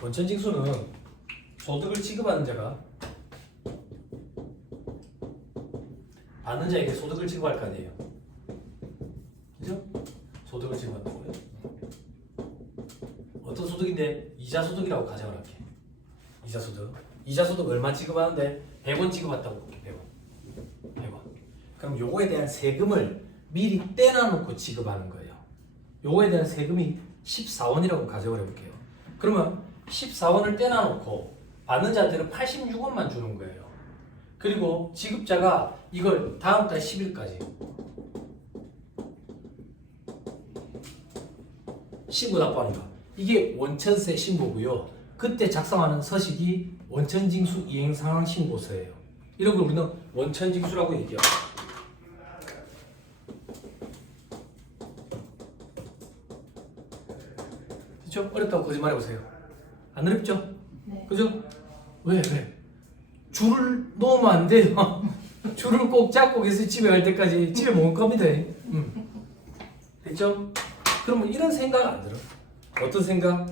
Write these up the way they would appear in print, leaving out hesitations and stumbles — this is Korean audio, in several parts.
원천징수는 소득을 지급하는 자가 받는 자에게 소득을 지급할 거 아니에요. 그죠? 소득을 지급한다고요. 어떤 소득인데? 이자 소득이라고 가정을 할게. 이자 소득. 이자 소득 얼마 지급하는데? 100원 지급한다고 볼게. 100원. 100원. 그럼 요거에 대한 세금을 미리 떼놔놓고 지급하는 거예요. 요거에 대한 세금이 14원이라고 가정을 해볼게요. 그러면 14원을 떼놔놓고 받는 자한테는 86원만 주는 거예요. 그리고 지급자가 이걸 다음 달 10일까지 신고 납부하니까 이게 원천세 신고고요. 그때 작성하는 서식이 원천징수 이행상황 신고서예요. 이런 걸 우리는 원천징수라고 얘기해요. 그렇죠? 어렵다고 거짓말 해보세요. 안 어렵죠? 네. 그죠? 왜? 줄을 놓으면 안 돼요. 줄을 꼭 잡고 계세요. 집에 갈 때까지. 집에 못 갑니다. 됐죠? 그러면 이런 생각 안 들어? 어떤 생각?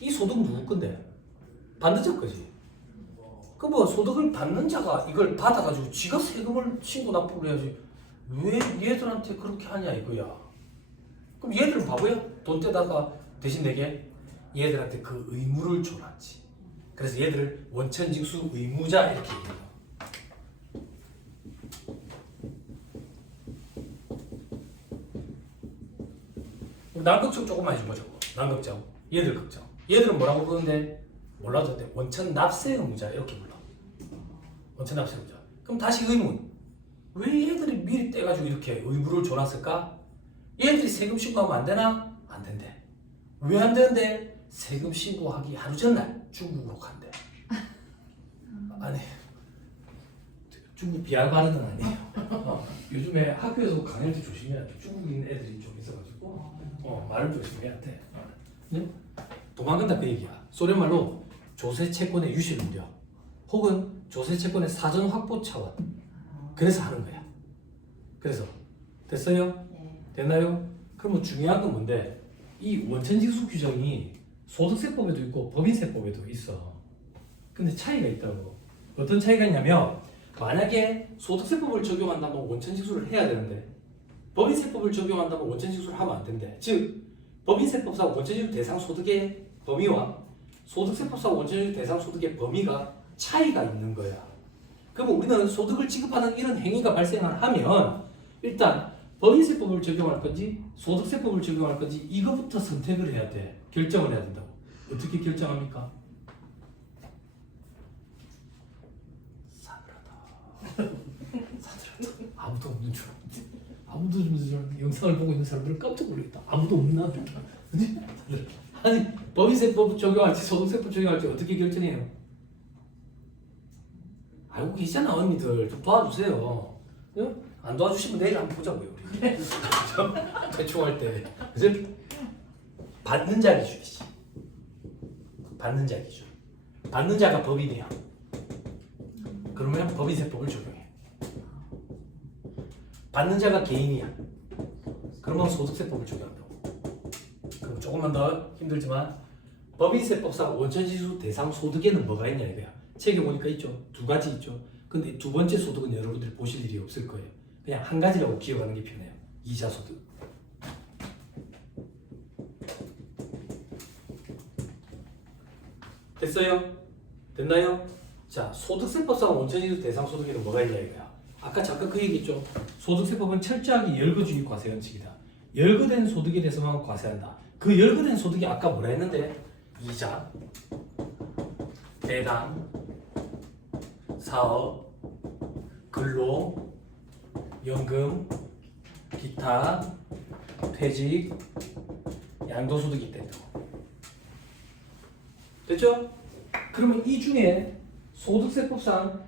이 소득 누구 건데? 받는 자 거지. 그 뭐 소득을 받는 자가 이걸 받아가지고 지가 세금을 신고 납부를 해야지. 왜 얘들한테 그렇게 하냐 이거야. 그럼 얘들은 바보야? 돈 떼다가 대신 내게 얘들한테 그 의무를 줘놨지. 그래서 얘들을 원천징수 의무자 이렇게 얘기해요. 난극적 조금만 해준 거죠. 난극적. 얘들 극적. 얘들은 뭐라고 부르는데 몰라도 돼. 원천 납세 의무자 이렇게 불러. 원천 납세 의무자. 그럼 다시 의문. 왜 얘들이 미리 떼가지고 이렇게 의무를 줘놨을까? 얘들이 세금 신고하면 안 되나? 안 된대. 왜 안 되는데? 세금 신고하기 하루 전날 중국으로 간대. 아니 중국 비하 발언은 아니에요. 요즘에 학교에서 강의할 때 조심해야 돼. 중국인 애들이 좀 있어가지고 말을 조심해야 돼. 네? 도망간다 그 얘기야. 소련 말로 조세 채권의 유실 우려 혹은 조세 채권의 사전 확보 차원. 그래서 하는 거야. 그래서 됐어요? 네. 됐나요? 그러면 중요한 건 뭔데? 이 원천징수 규정이 소득세법에도 있고 법인세법에도 있어. 근데 차이가 있다고. 어떤 차이가 있냐면 만약에 소득세법을 적용한다면 원천징수를 해야 되는데 법인세법을 적용한다면 원천징수를 하면 안 된대. 즉 법인세법상 원천징수 대상 소득의 범위와 소득세법상 원천징수 대상 소득의 범위가 차이가 있는 거야. 그럼 우리는 소득을 지급하는 이런 행위가 발생을 하면 일단 법인세법을 적용할 건지 소득세법을 적용할 건지 이거부터 선택을 해야 돼. 결정을 해야 된다고. 어떻게 결정합니까? 싸늘하다. 아무도 없는 줄 알았는데. 아무도 없는 줄 알았는데 영상을 보고 있는 사람들은 깜짝 놀랐다. 아무도 없나? 아니 법인세법 적용할지 소득세법 적용할지 어떻게 결정해요? 알고 계시잖아 언니들. 좀 도와주세요. 응? 안 도와주시면 내일 한번 보자고요 우리. 대충 할 때. 그죠? 받는 자 기준이지. 받는 자 기준. 받는 자가 법인이야. 그러면 법인세법을 적용해. 받는 자가 개인이야. 그러면 소득세법을 적용한다고. 그럼 조금만 더 힘들지만 법인세법상 원천징수 대상 소득에는 뭐가 있냐 이거야. 책에 보니까 있죠. 두 가지 있죠. 근데 두 번째 소득은 여러분들이 보실 일이 없을 거예요. 그냥 한 가지라고 기억하는 게 편해요. 이자 소득. 됐어요? 됐나요? 자, 소득세법상 원천징수 대상 소득에는 뭐가 있냐 이거야. 아까 잠깐 그 얘기했죠. 소득세법은 철저하게 열거주의 과세 원칙이다. 열거된 소득에 대해서만 과세한다. 그 열거된 소득이 아까 뭐라 했는데? 이자, 배당, 사업, 근로, 연금, 기타, 퇴직, 양도소득이 있다. 됐죠? 그러면 이 중에 소득세법상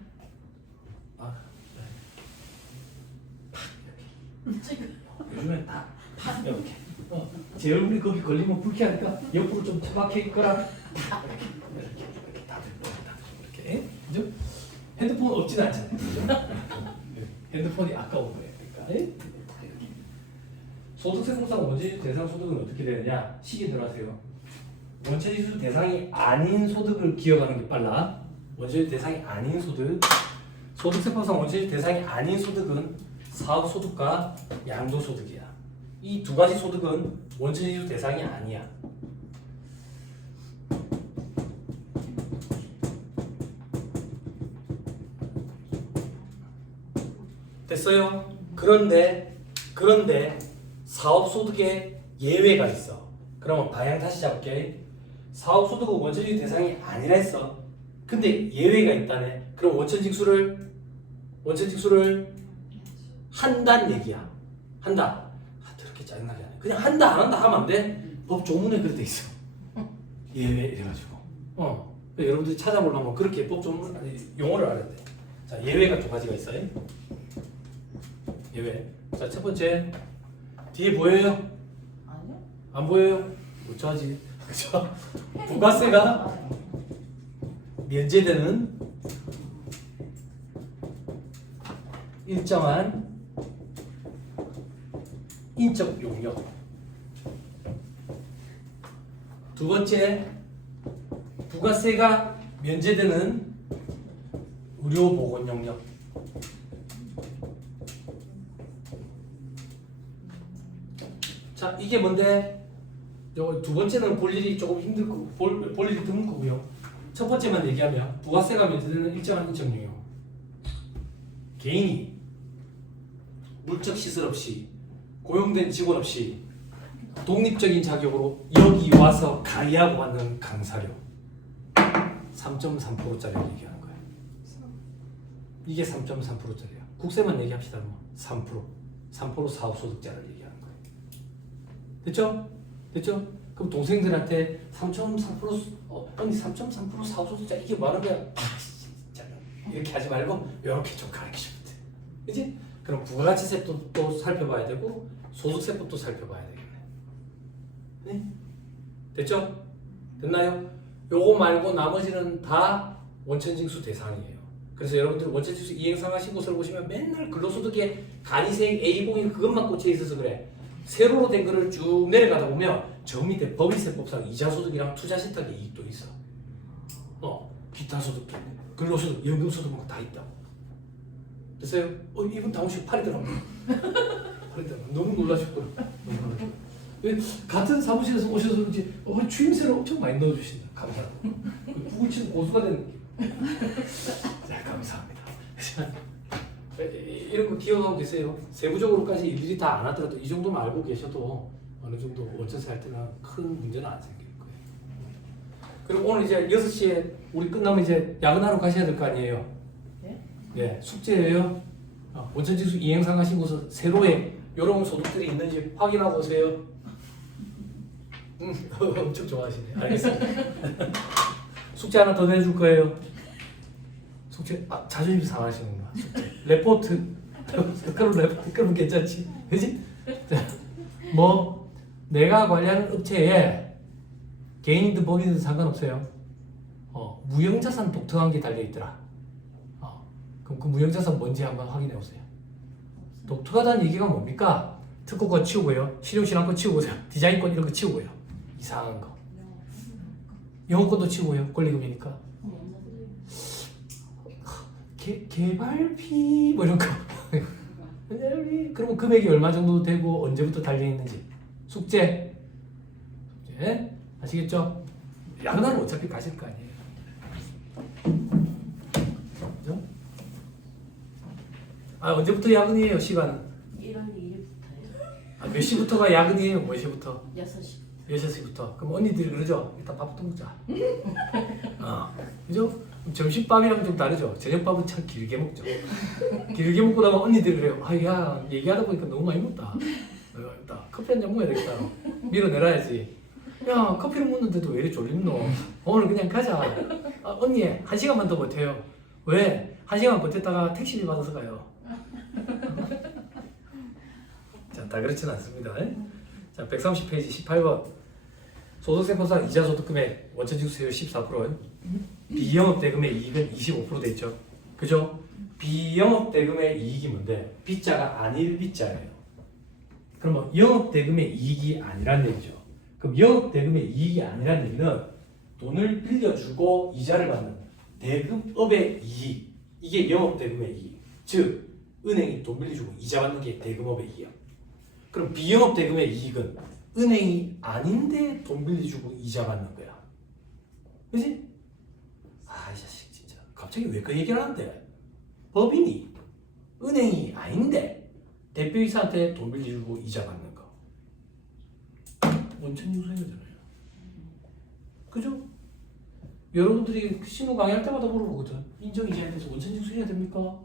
요즘엔 다 이렇게 제 얼굴이 거기 걸리면 불쾌하니까 옆으로 좀 처박혀 있거라. 이렇게 다들 이렇게 그죠? 핸드폰 없진 않잖아요. 그죠? 핸드폰이 아까워 보여요. 그러니까 소득세법상 원천징수 대상 소득은 어떻게 되느냐? 시계 들어가세요. 원천징수 대상이 아닌 소득을 기억하는 게 빨라. 원천징수 대상이 아닌 소득. 소득세법상 원천징수 대상이 아닌 소득은 사업소득과 양도소득이야. 이 두 가지 소득은 원천징수 대상이 아니야. 됐어요? 그런데 사업소득에 예외가 있어. 그러면 방향 다시 잡을게. 사업소득은 원천징수 대상이 아니라 했어. 근데 예외가 있다네. 그럼 원천징수를 한다는 얘기야. 한다. 그렇게 짜증나게 하네. 그냥 한다 안 한다 하면 안 돼? 법 조문에 그렇게 돼 있어. 예외 이래가지고. 여러분들이 찾아보려면 그렇게 법 조문 용어를 알아야 돼. 자, 예외가 두 가지가 있어요. 예외. 자, 첫 번째 뒤에 보여요? 아니요. 안 보여요? 어쩌지? 그죠? 부가세가 면제되는 일정한 인적 용역. 두 번째, 부가세가 면제되는 의료 보건 영역. 자, 이게 뭔데? 요 두 번째는 볼 일이 조금 힘들고 볼 일이 드문 거고요. 첫 번째만 얘기하면 부가세가 면제되는 일정한 인적 용역. 개인이 물적 시설 없이 고용된 직원 없이 독립적인 자격으로 여기 와서 가이하고 받는 강사료 3.3%짜리를 얘기하는 거예요. 이게 3.3%짜리야. 국세만 얘기합시다. 뭐 3% 사업소득자를 얘기하는 거예요. 됐죠? 됐죠? 그럼 동생들한테 3.3% 언니 3.3% 사업소득자 이게 뭐하는 거야? 진짜 이렇게 하지 말고 이렇게 좀 가르쳐주면 돼. 그치? 그럼 부가가치세법도 또 살펴봐야 되고 소득세법도 살펴봐야 되겠네. 네? 됐죠? 됐나요? 요거 말고 나머지는 다 원천징수 대상이에요. 그래서 여러분들 원천징수 이행상하 신고서를 보시면 맨날 근로소득에 간이세액 A01 그것만 꽂혀 있어서 그래. 세로로 된 거를 쭉 내려가다 보면 저 밑에 법인세법상 이자소득이랑 투자신탁의 이익도 있어. 기타소득도 있고 근로소득, 연금소득 다 있다고. 됐어요? 이분 다운식 팔이 들어가. 팔이 들어가. 너무 놀라셨구나. 같은 사무실에서 오셔서 그런지 추임새를 엄청 많이 넣어주신다. 감사하고. 북을 치는 고수가 되는 느낌. 자, 감사합니다. 이런 거 기억하고 계세요? 세부적으로까지 일일이 다 안 하더라도 이 정도만 알고 계셔도 어느 정도 원천세 할 때는 큰 문제는 안 생길 거예요. 그리고 오늘 이제 6시에 우리 끝나면 이제 야근하러 가셔야 될 거 아니에요? 네, 숙제예요. 원천징수 이행상하 신고서 세로에 이런 소득들이 있는지 확인하고 오세요. 엄청 좋아하시네. 알겠습니다. 숙제 하나 더 내줄 거예요. 숙제 자존심 상하시는구나. 숙제 레포트 그럼 괜찮지, 그지? 뭐 내가 관리하는 업체에 개인이든 법인이든 상관없어요. 무형자산 독특한 게 달려 있더라. 그럼 그 무형자산 뭔지 한번 확인해 보세요. 독특하다는 얘기가 뭡니까? 특허권 치우고요, 실용실험권 치우고요, 디자인권 이런 거 치우고요, 이상한 거. 영어권도 치우고요, 권리금이니까. 개발비 뭐 이런 거. 그러면 금액이 얼마 정도 되고 언제부터 달려 있는지. 숙제 아시겠죠? 야근하면 어차피 가실 거 아니에요. 그죠? 언제부터 야근이에요? 시간은? 1월 2일부터요. 몇 시부터가 야근이에요? 몇 시부터? 6시. 6시부터. 그럼 언니들이 그러죠? 일단 밥부터 먹자. 그죠? 점심밥이랑 좀 다르죠? 저녁밥은 참 길게 먹죠. 길게 먹고 나면 언니들이 그래요. 야, 얘기하다 보니까 너무 많이 먹다. 커피 한 잔 먹어야 되겠다. 밀어내놔야지. 야, 커피를 먹는데도 왜 이리 졸립노? 오늘 그냥 가자. 언니, 1시간만 더 버텨요. 왜? 1시간 버텼다가 택시비 받아서 가요. 자, 다 그렇진 않습니다. 자, 130페이지 18번. 소득세법상 이자소득금액 원천징수세율 14%예요. 비영업대금의 이익은 25% 돼 있죠. 그죠? 비영업대금의 이익이 뭔데? 빗자가 아닐 빗자예요. 그러면 영업대금의 이익이 아니란 얘기죠. 그럼 그럼 영업 대금의 이익이 아니라는 얘기는 돈을 빌려주고 이자를 받는 대금업의 이익, 이게 영업 대금의 이익. 즉 은행이 돈 빌려주고 이자 받는 게 대금업의 이익이야. 그럼 비영업 대금의 이익은 은행이 아닌데 돈 빌려주고 이자 받는 거야. 그지? 아, 이 자식 진짜 갑자기 왜 그 얘기를 하는데? 법인이 은행이 아닌데 대표이사한테 돈 빌려주고 이자 받는 거 원천징수해야잖아요. 그죠? 여러분들이 신호 강의할 때마다 물어보거든. 인정이자에 대해서 원천징수해야 됩니까?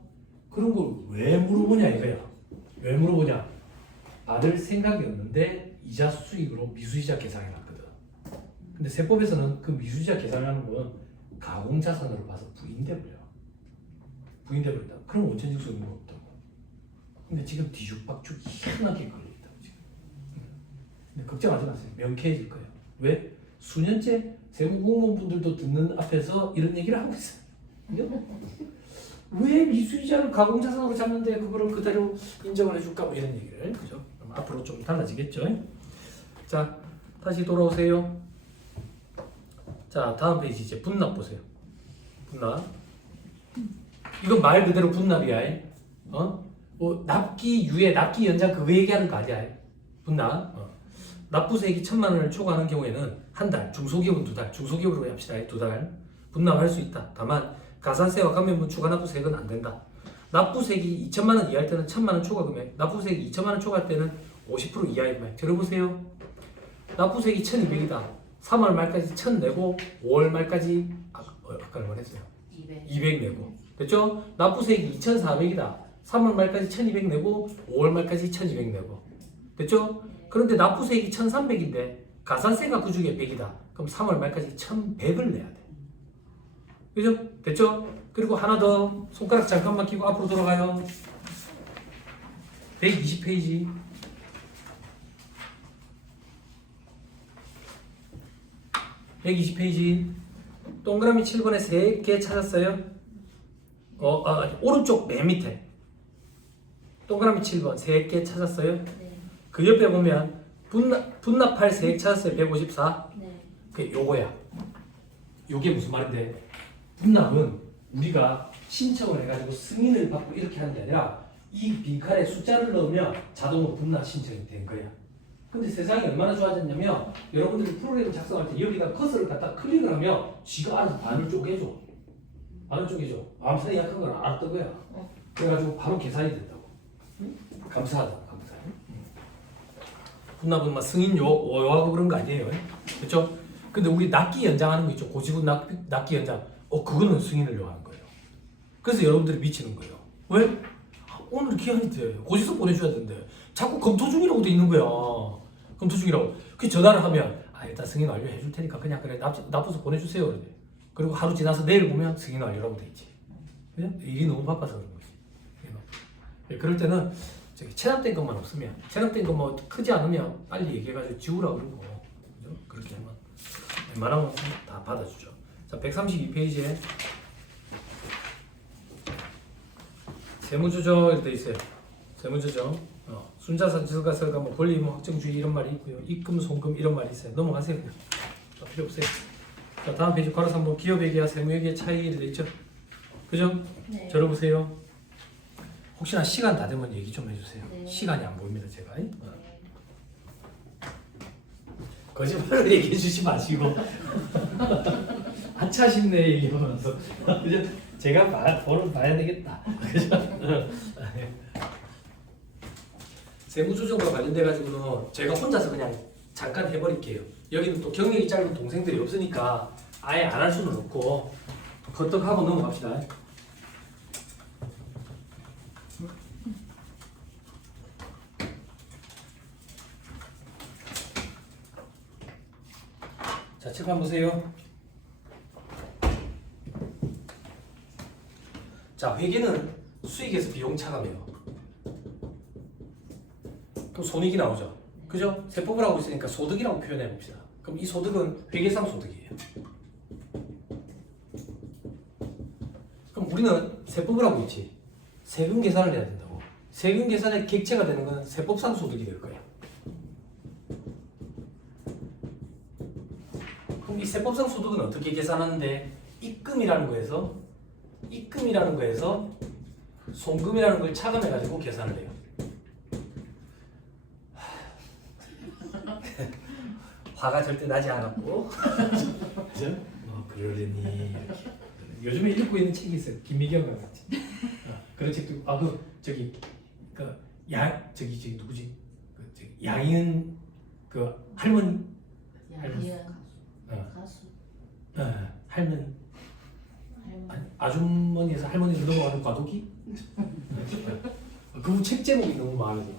그런 걸 왜 물어보냐 이거야. 왜 물어보냐? 받을 생각이 없는데 이자 수익으로 미수이자 계산해놨거든. 근데 세법에서는 그 미수이자 계산하는 건 가공자산으로 봐서 부인돼버려. 부인돼버린다. 그럼 원천징수 의무가 없다고. 근데 지금 뒤죽박죽 희한하게 걸려있다고 지금. 근데 걱정하지 마세요. 명쾌해질 거예요. 왜? 수년째 세무공무원분들도 듣는 앞에서 이런 얘기를 하고 있어요. 그죠? 왜 미수이자를 가공자산으로 잡는데 그거를 그대로 인정을 해줄까? 뭐 이런 얘기를. 그죠? 그럼 앞으로 좀 달라지겠죠? 자, 다시 돌아오세요. 자, 다음 페이지 이제 분납 보세요. 분납. 이건 말 그대로 분납이야. 뭐 납기 유예, 납기 연장 그거 얘기하는 거 아니야. 분납. 납부세액이 1,000만 원을 초과하는 경우에는 한 달, 중소기업은 2달, 중소기업으로 합시다. 2달 분납할 수 있다. 다만 가산세와 감면분 추가 납부세액은 안 된다. 납부세액이 2,000만 원 이하일 때는 1,000만 원 초과 금액, 납부세액이 2,000만 원 초과할 때는 50% 이하의 금액. 들어보세요. 납부세액이 1,200이다. 3월 말까지 1,000 내고 5월 말까지 아까 얼마 했어요? 200 내고. 됐죠? 납부세액이 2,400이다. 3월 말까지 1,200 내고 5월 말까지 1,200 내고. 됐죠? 그런데 납부세액이 1,300인데 가산세가 그 중에 100이다. 그럼 3월 말까지 1,100을 내야 돼. 그죠? 됐죠? 그리고 하나 더 손가락 잠깐만 끼고 앞으로 돌아가요. 120페이지. 120페이지. 동그라미 7번에 3개 찾았어요? 오른쪽 맨 밑에. 동그라미 7번 3개 찾았어요? 네. 그 옆에 보면 분납할 세액 찾았어요. 154. 네. 그 요거야. 요게 무슨 말인데? 분납은 우리가 신청을 해가지고 승인을 받고 이렇게 하는 게 아니라 이 빈칸에 숫자를 넣으면 자동으로 분납 신청이 된 거야. 근데 세상이 얼마나 좋아졌냐면 여러분들이 프로그램을 작성할 때 여기다 커서를 갖다 클릭을 하면 지가 알아서 반을 쪼개줘. 반을 쪼개줘. 암산이 약한 걸 알았던 거야. 그래가지고 바로 계산이 된다고. 감사하다. 감사해. 분납은 막 승인 요하고 그런 거 아니에요. 그렇죠? 근데 우리 납기 연장하는 거 있죠. 고지분 납기 연장. 그거는 승인을 요하는 거예요. 그래서 여러분들이 미치는 거예요. 왜? 오늘 기한이 돼. 고지서 보내줘야 되는데 자꾸 검토 중이라고 돼 있는 거야. 검토 중이라고. 그 전화를 하면 일단 승인 완료해 줄 테니까 그냥 그래 납부서 보내주세요. 그러지. 그리고 하루 지나서 내일 보면 승인 완료라고 돼 있지. 그냥 일이 너무 바빠서 그런 거지. 그럴 때는 체납된 것만 없으면 체납된 거 뭐 크지 않으면 빨리 얘기해가지고 지우라 그러고 그죠? 그렇게 하면 웬만하면 다 받아주죠. 자, 132페이지에 세무조정 이렇게 돼 있어요. 세무조정 순자산 지수가설과 뭐 권리의무 확정주의 이런 말이 있고요. 입금 송금 이런 말이 있어요. 넘어가세요. 그냥. 필요 없어요. 자, 다음 페이지 괄호 3번 기업회계와 세무회계 차이를 돼 있죠. 그죠? 네. 들어보세요. 혹시나 시간 다 되면 얘기 좀 해주세요. 네. 시간이 안 보입니다, 제가. 거짓말을 얘기해 주지 마시고 아차 싶네 얘기하면서 그죠? 제가 돈을 봐야 되겠다. 그죠? 세무조정과 관련돼 가지고는 제가 혼자서 그냥 잠깐 해버릴게요. 여기는 또 경력이 짧은 동생들이 없으니까 아예 안 할 수는 없고 거떡하고 넘어갑시다. 자, 책 한번 보세요. 자, 회계는 수익에서 비용 차감해요. 그럼 손익이 나오죠. 그죠? 세법을 하고 있으니까 소득이라고 표현해 봅시다. 그럼 이 소득은 회계상 소득이에요. 그럼 우리는 세법을 하고 있지. 세금 계산을 해야 된다고. 세금 계산의 객체가 되는 건 세법상 소득이 될 거야. 그럼 이 세법상 소득은 어떻게 계산하는데 입금이라는 거에서 송금이라는 걸 차감해가지고 계산을 해요. 화가 절대 나지 않았고, 그죠? 그러려니 이렇게. 요즘에 읽고 있는 책이 있어요. 김미경과 같이. 그런 책도 저기 누구지? 양희은 할머니. 야기야 가수. 할머니. 아주머니에서 할머니로 넘어가는 과도기? 그 책 제목이 너무 마음에 들어.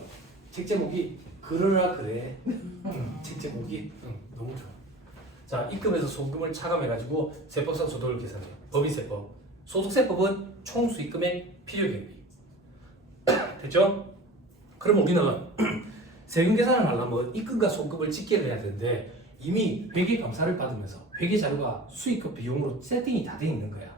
책 제목이 그러나 그래. 책 제목이 너무 좋아. 자, 입금에서 송금을 차감해가지고 세법상 소득을 계산해요. 법인세법. 소득세법은 총수익금액 필요경비. 됐죠? 그럼 우리는 세금 계산을 하려면 입금과 송금을 집계를 해야 되는데 이미 회계감사를 받으면서 회계 자료가 수익과 비용으로 세팅이 다 돼 있는 거야.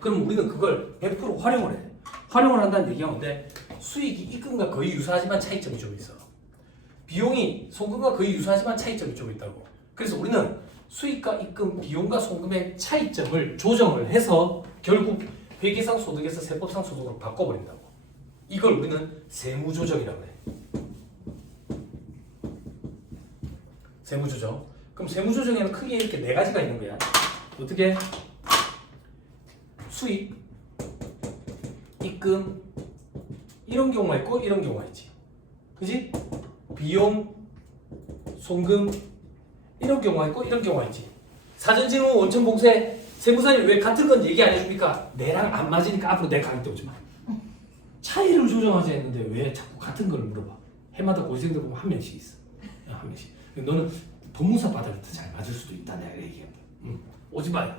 그럼 우리는 그걸 100% 활용을 해. 활용을 한다는 얘기하는데 수익이 입금과 거의 유사하지만 차이점이 좀 있어. 비용이 송금과 거의 유사하지만 차이점이 좀 있다고. 그래서 우리는 수익과 입금, 비용과 송금의 차이점을 조정을 해서 결국 회계상 소득에서 세법상 소득으로 바꿔버린다고. 이걸 우리는 세무조정이라고 해. 세무조정. 그럼 세무조정에는 크게 이렇게 4가지가 있는 거야. 어떻게? 수익, 입금, 이런 경우가 있고 이런 경우가 있지. 그지? 비용, 송금, 이런 경우가 있고 이런 경우가 있지. 사전지문, 원천봉쇄, 세무사님 왜 같은 건 얘기 안 해줍니까? 내랑 안 맞으니까 앞으로 내 강의 때 오지 마. 차이를 조정하자 했는데 왜 자꾸 같은 걸 물어봐? 해마다 고생들 보면 한 명씩 있어. 한 명씩. 너는 법무사 받을 때 잘 맞을 수도 있다 내가 얘기해. 오지 마요.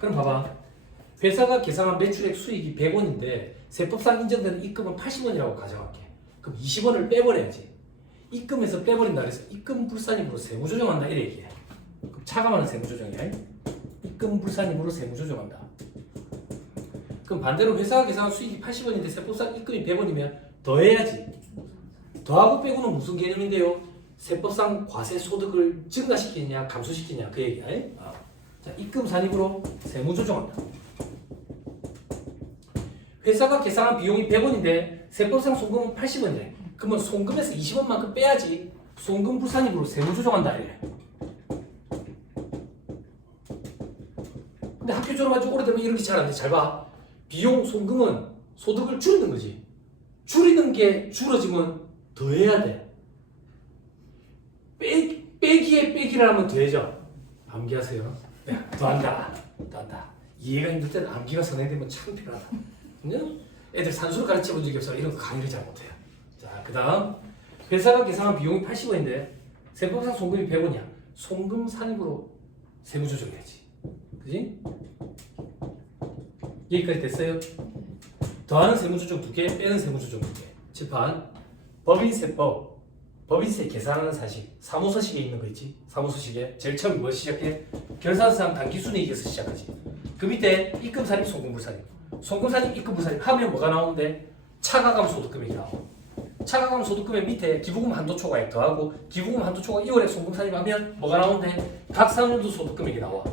그럼 봐봐. 회사가 계산한 매출액 수익이 100원인데 세법상 인정되는 입금은 80원이라고 가져갈게. 그럼 20원을 빼버려야지. 입금에서 빼버린다 그래서 입금 불산입으로 세무조정한다 이래 얘기해. 그럼 차감하는 세무조정이야. 입금 불산입으로 세무조정한다. 그럼 반대로 회사가 계산한 수익이 80원인데 세법상 입금이 100원이면 더해야지. 더하고 빼고는 무슨 개념인데요? 세법상 과세 소득을 증가시키냐 감소시키냐 그 얘기야. 자, 입금 산입으로 세무조정한다. 회사가 계산한 비용이 100원인데 세법상 송금은 80원이래. 그러면 송금에서 20원만큼 빼야지. 송금 불산입으로 세무조정한다 이래. 근데 학교 졸업하고 오래되면 이렇게 잘 안 돼. 잘 봐. 비용, 송금은 소득을 줄이는 거지. 줄이는 게 줄어지면 더해야 돼. 빼기에 빼기를 하면 더해져. 암기하세요. 야, 더한다. 이해가 힘들 때는 암기가 선행되면 참 필요하다. 애들 산수를 가르쳐 본 적이 없어. 이런 거 강의를 잘 못해요. 자, 그 다음 회사가 계산한 비용이 80원인데 세법상 송금이 100원이야. 송금 산입으로 세무조정해야지. 그지? 여기까지 됐어요? 더하는 세무조정 2개, 빼는 세무조정 2개. 칠판 법인세법, 법인세 계산하는 사실, 사무소식에 있는 거 있지? 사무소식에 제일 처음 뭐 시작해? 결산상 당기순이익에서 시작하지. 그 밑에 입금산입, 송금불산입. 송금산입, 입금불산입 하면 뭐가 나오는데? 차가감 소득금액이 나와. 차가감 소득금액 밑에 기부금 한도초과액 더하고 기부금 한도초과 2월에 송금산입 하면 뭐가 나오는데? 각 산업도 소득금액이 나와.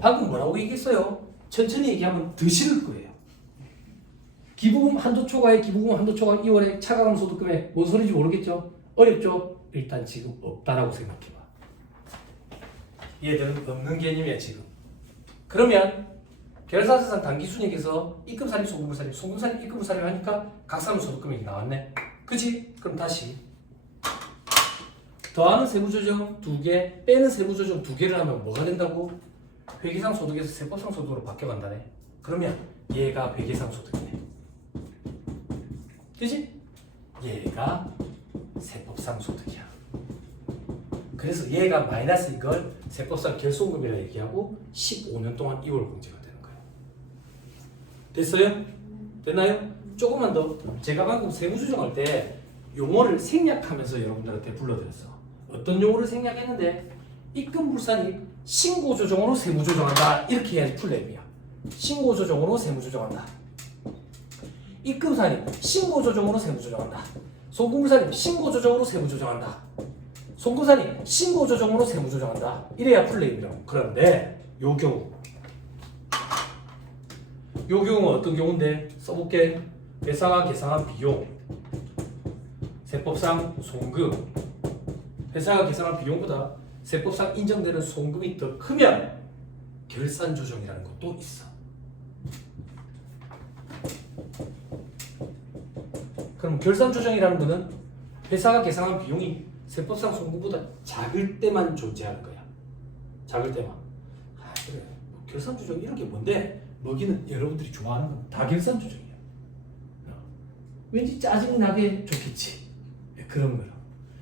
방금 뭐라고 얘기했어요? 천천히 얘기하면 더 싫을 거예요. 기부금 한도초과액, 기부금 한도초과 2월에 차가감 소득금액 뭔 소리인지 모르겠죠? 어렵죠? 일단 지금 없다라고 생각해봐. 얘들은 없는 개념이야 지금. 그러면 결산사상 당기순이익에서 입금산입, 송금산입, 송금산입, 입금산입 하니까 각산업 소득금액이 나왔네. 그치? 그럼 다시 더하는 세무조정 2개, 빼는 세무조정 2개를 하면 뭐가 된다고? 회계상 소득에서 세법상 소득으로 바뀌어간다네. 그러면 얘가 회계상 소득이네. 그치? 얘가 세법상 소득이야. 그래서 얘가 마이너스 이걸 세법상 결손금이라 얘기하고 15년 동안 2월 공제가 되는 거예요. 됐어요? 됐나요? 조금만 더. 제가 방금 세무조정할 때 용어를 생략하면서 여러분들한테 불러드렸어. 어떤 용어를 생략했는데 입금불산입 신고조정으로 세무조정한다. 이렇게 해야지 풀랩이야. 신고조정으로 세무조정한다. 입금산입 신고조정으로 세무조정한다. 송금불산입 신고조정으로 세무조정한다. 송금산이 신고 조정으로 세무 조정한다. 이래야 플레임이라고. 그런데 요 경우는 어떤 경우인데 써볼게. 회사가 계상한 비용, 세법상 송금. 회사가 계상한 비용보다 세법상 인정되는 송금이 더 크면 결산 조정이라는 것도 있어. 그럼 결산 조정이라는 거는 회사가 계상한 비용이 세법상 송금보다 작을 때만 존재하는 거야. 작을 때만. 아, 그래. 뭐 결산 조정 이런 게 뭔데? 먹이는 여러분들이 좋아하는 건 다 결산 조정이야. 왠지 짜증이 나게 좋겠지. 그런 거라.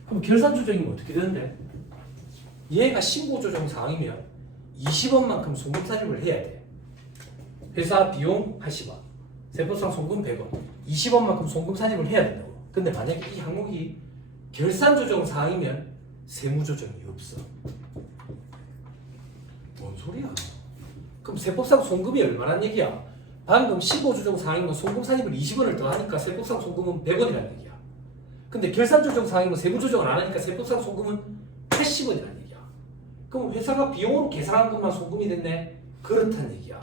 그럼 결산 조정이면 어떻게 되는데? 얘가 신고 조정 사항이면 20원만큼 송금 사립을 해야 돼. 회사 비용 80원, 세법상 송금 100원, 20원만큼 송금 사립을 해야 된다고. 근데 만약에 이 항목이 결산 조정 사항이면 세무 조정이 없어. 뭔 소리야? 그럼 세법상 송금이 얼마란 얘기야? 방금 신고 조정 사항이면 송금 사립을 20원을 더하니까 세법상 송금은 100원이라는 얘기야. 근데 결산 조정 사항이면 세무 조정을 안 하니까 세법상 송금은 80원이라는 얘기야. 그럼 회사가 비용으로 계산한 것만 송금이 됐네? 그렇다는 얘기야.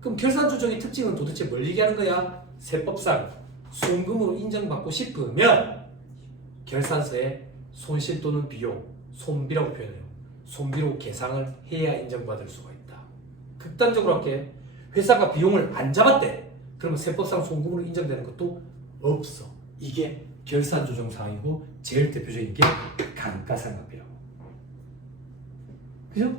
그럼 결산 조정의 특징은 도대체 뭘 얘기하는 거야? 세법상 송금으로 인정받고 싶으면 결산서에 손실 또는 비용, 손비라고 표현해요. 손비로 계상을 해야 인정받을 수가 있다. 극단적으로 할게. 회사가 비용을 안 잡았대. 그러면 세법상 송금으로 인정되는 것도 없어. 이게 결산 조정 사항이고 제일 대표적인 게 감가상각비라고. 그죠?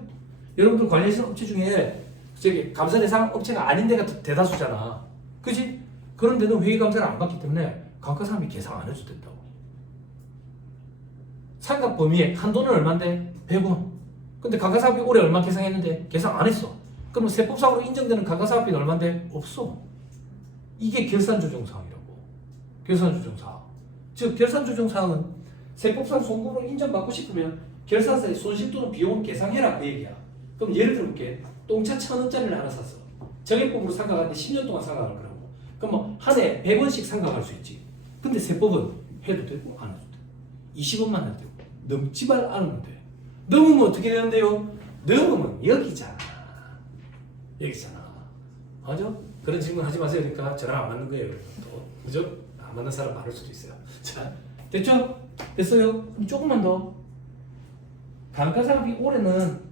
여러분들 관리하시는 업체 중에 저기 감사 대상 업체가 아닌 데가 대다수잖아. 그지? 그런 데는 회계 감사를 안 받기 때문에 감가상각비 계상 안 해도 된다고. 상각 범위의 한도는 얼마인데? 100원. 근데 감가상각비 올해 얼마 계상했는데 계상 안 했어. 그러면 세법상으로 인정되는 감가상각비는 얼마인데? 없어. 이게 결산조정사항이라고. 결산조정사항. 즉 결산조정사항은 세법상 송금으로 인정받고 싶으면 결산서에 손실 또는 비용을 계상해라 그 얘기야. 그럼 예를 들어볼게. 똥차 1,000원짜리를 하나 샀어. 정액법으로 상각하는데 10년 동안 상각할 거라고. 그럼 뭐 한 해 100원씩 상각할 수 있지. 근데 세법은 해도 되고 안 해도 돼. 20원만 해도 되고 넘지만 않으면 돼. 넘으면 어떻게 되는데요? 넘으면 여기잖아. 여기잖아. 맞아? 그런 질문 하지 마세요. 그러니까 저랑 안 맞는 거예요. 또 그죠? 안 맞는 사람 많을 수도 있어요. 자, 됐죠? 됐어요? 그럼 조금만 더. 감가상각비 올해는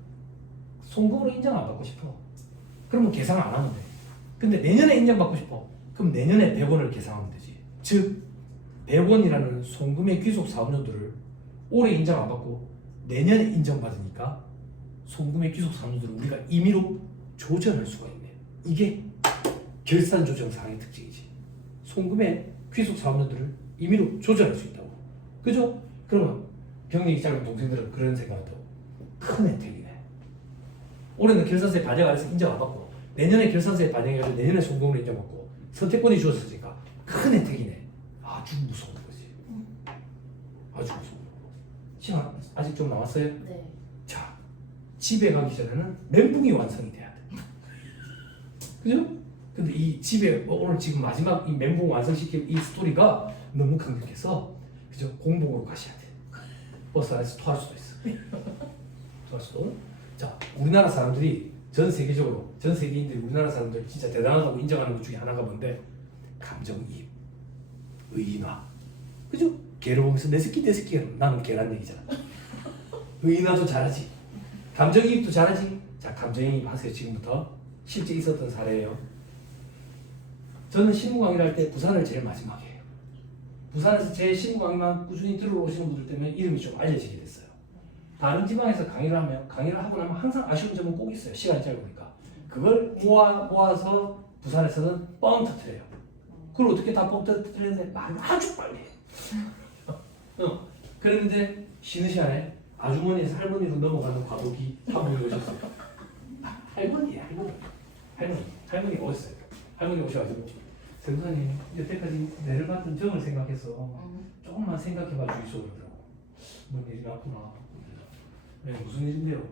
송금으로 인정 안 받고 싶어. 그러면 계산 안 하면 돼. 근데 내년에 인정받고 싶어. 그럼 내년에 100원을 계산하면 되지. 즉 100원이라는 송금의 귀속 사업료들을 올해 인정 안 받고 내년에 인정받으니까 송금의 귀속 사업료들을 우리가 임의로 조정할 수가 있네. 이게 결산 조정 사항의 특징이지. 송금의 귀속 사업료들을 임의로 조정할 수 있다고. 그죠? 그러면 경력이 짧은 동생들은 그런 생각한다고. 큰 혜택이네. 올해는 결산서에 반영 안 해서 인정 안 받고 내년에 결산서에 반영해서 내년에 송금으로 인정받고 선택권이 주어졌으니까 큰 혜택이네. 아주 무서운 거지. 아주 무서운 거. 시간 아직 좀 남았어요? 네. 자, 집에 가기 전에는 멘붕이 완성이 돼야 돼. 그죠? 근데 이 집에 오늘 지금 마지막 이 멘붕 완성시킨 이 스토리가 너무 강력해서 그죠? 공복으로 가셔야 돼. 버스 안에서 토할 수도 있어. 토할 수도. 자, 우리나라 사람들이 전 세계적으로 전 세계인들이 우리나라 사람들 진짜 대단하다고 인정하는 것 중에 하나가 뭔데? 감정이입, 의인화. 그죠? 개를 보면서 내 새끼 나는 개란 얘기잖아. 의인화도 잘하지. 감정이입도 잘하지. 자, 감정이입 하세요. 지금부터. 실제 있었던 사례예요. 저는 실무 강의를 할 때 부산을 제일 마지막에 해요. 부산에서 제 실무 강의만 꾸준히 들어오시는 분들 때문에 이름이 좀 알려지게 됐어요. 다른 지방에서 강의를 하고 나면 항상 아쉬운 점은 꼭 있어요. 시간이 짧으니까. 그걸 모아서 부산에서는 뻥 터뜨려요. 그걸 어떻게 다 뻥 터뜨리는데 아주 빨리 해요. 그랬는데 쉬는 시간에 아주머니에서 할머니로 넘어가는 과도기 한 분이 오셨어요. 할머니 오셨어요. 할머니 오셔가지고 선생님 여태까지 내를 받던 정을 생각해서 조금만 생각해봐 주이소 그러더라고. 뭔 일이 났구나. 네, 무슨 일인데요?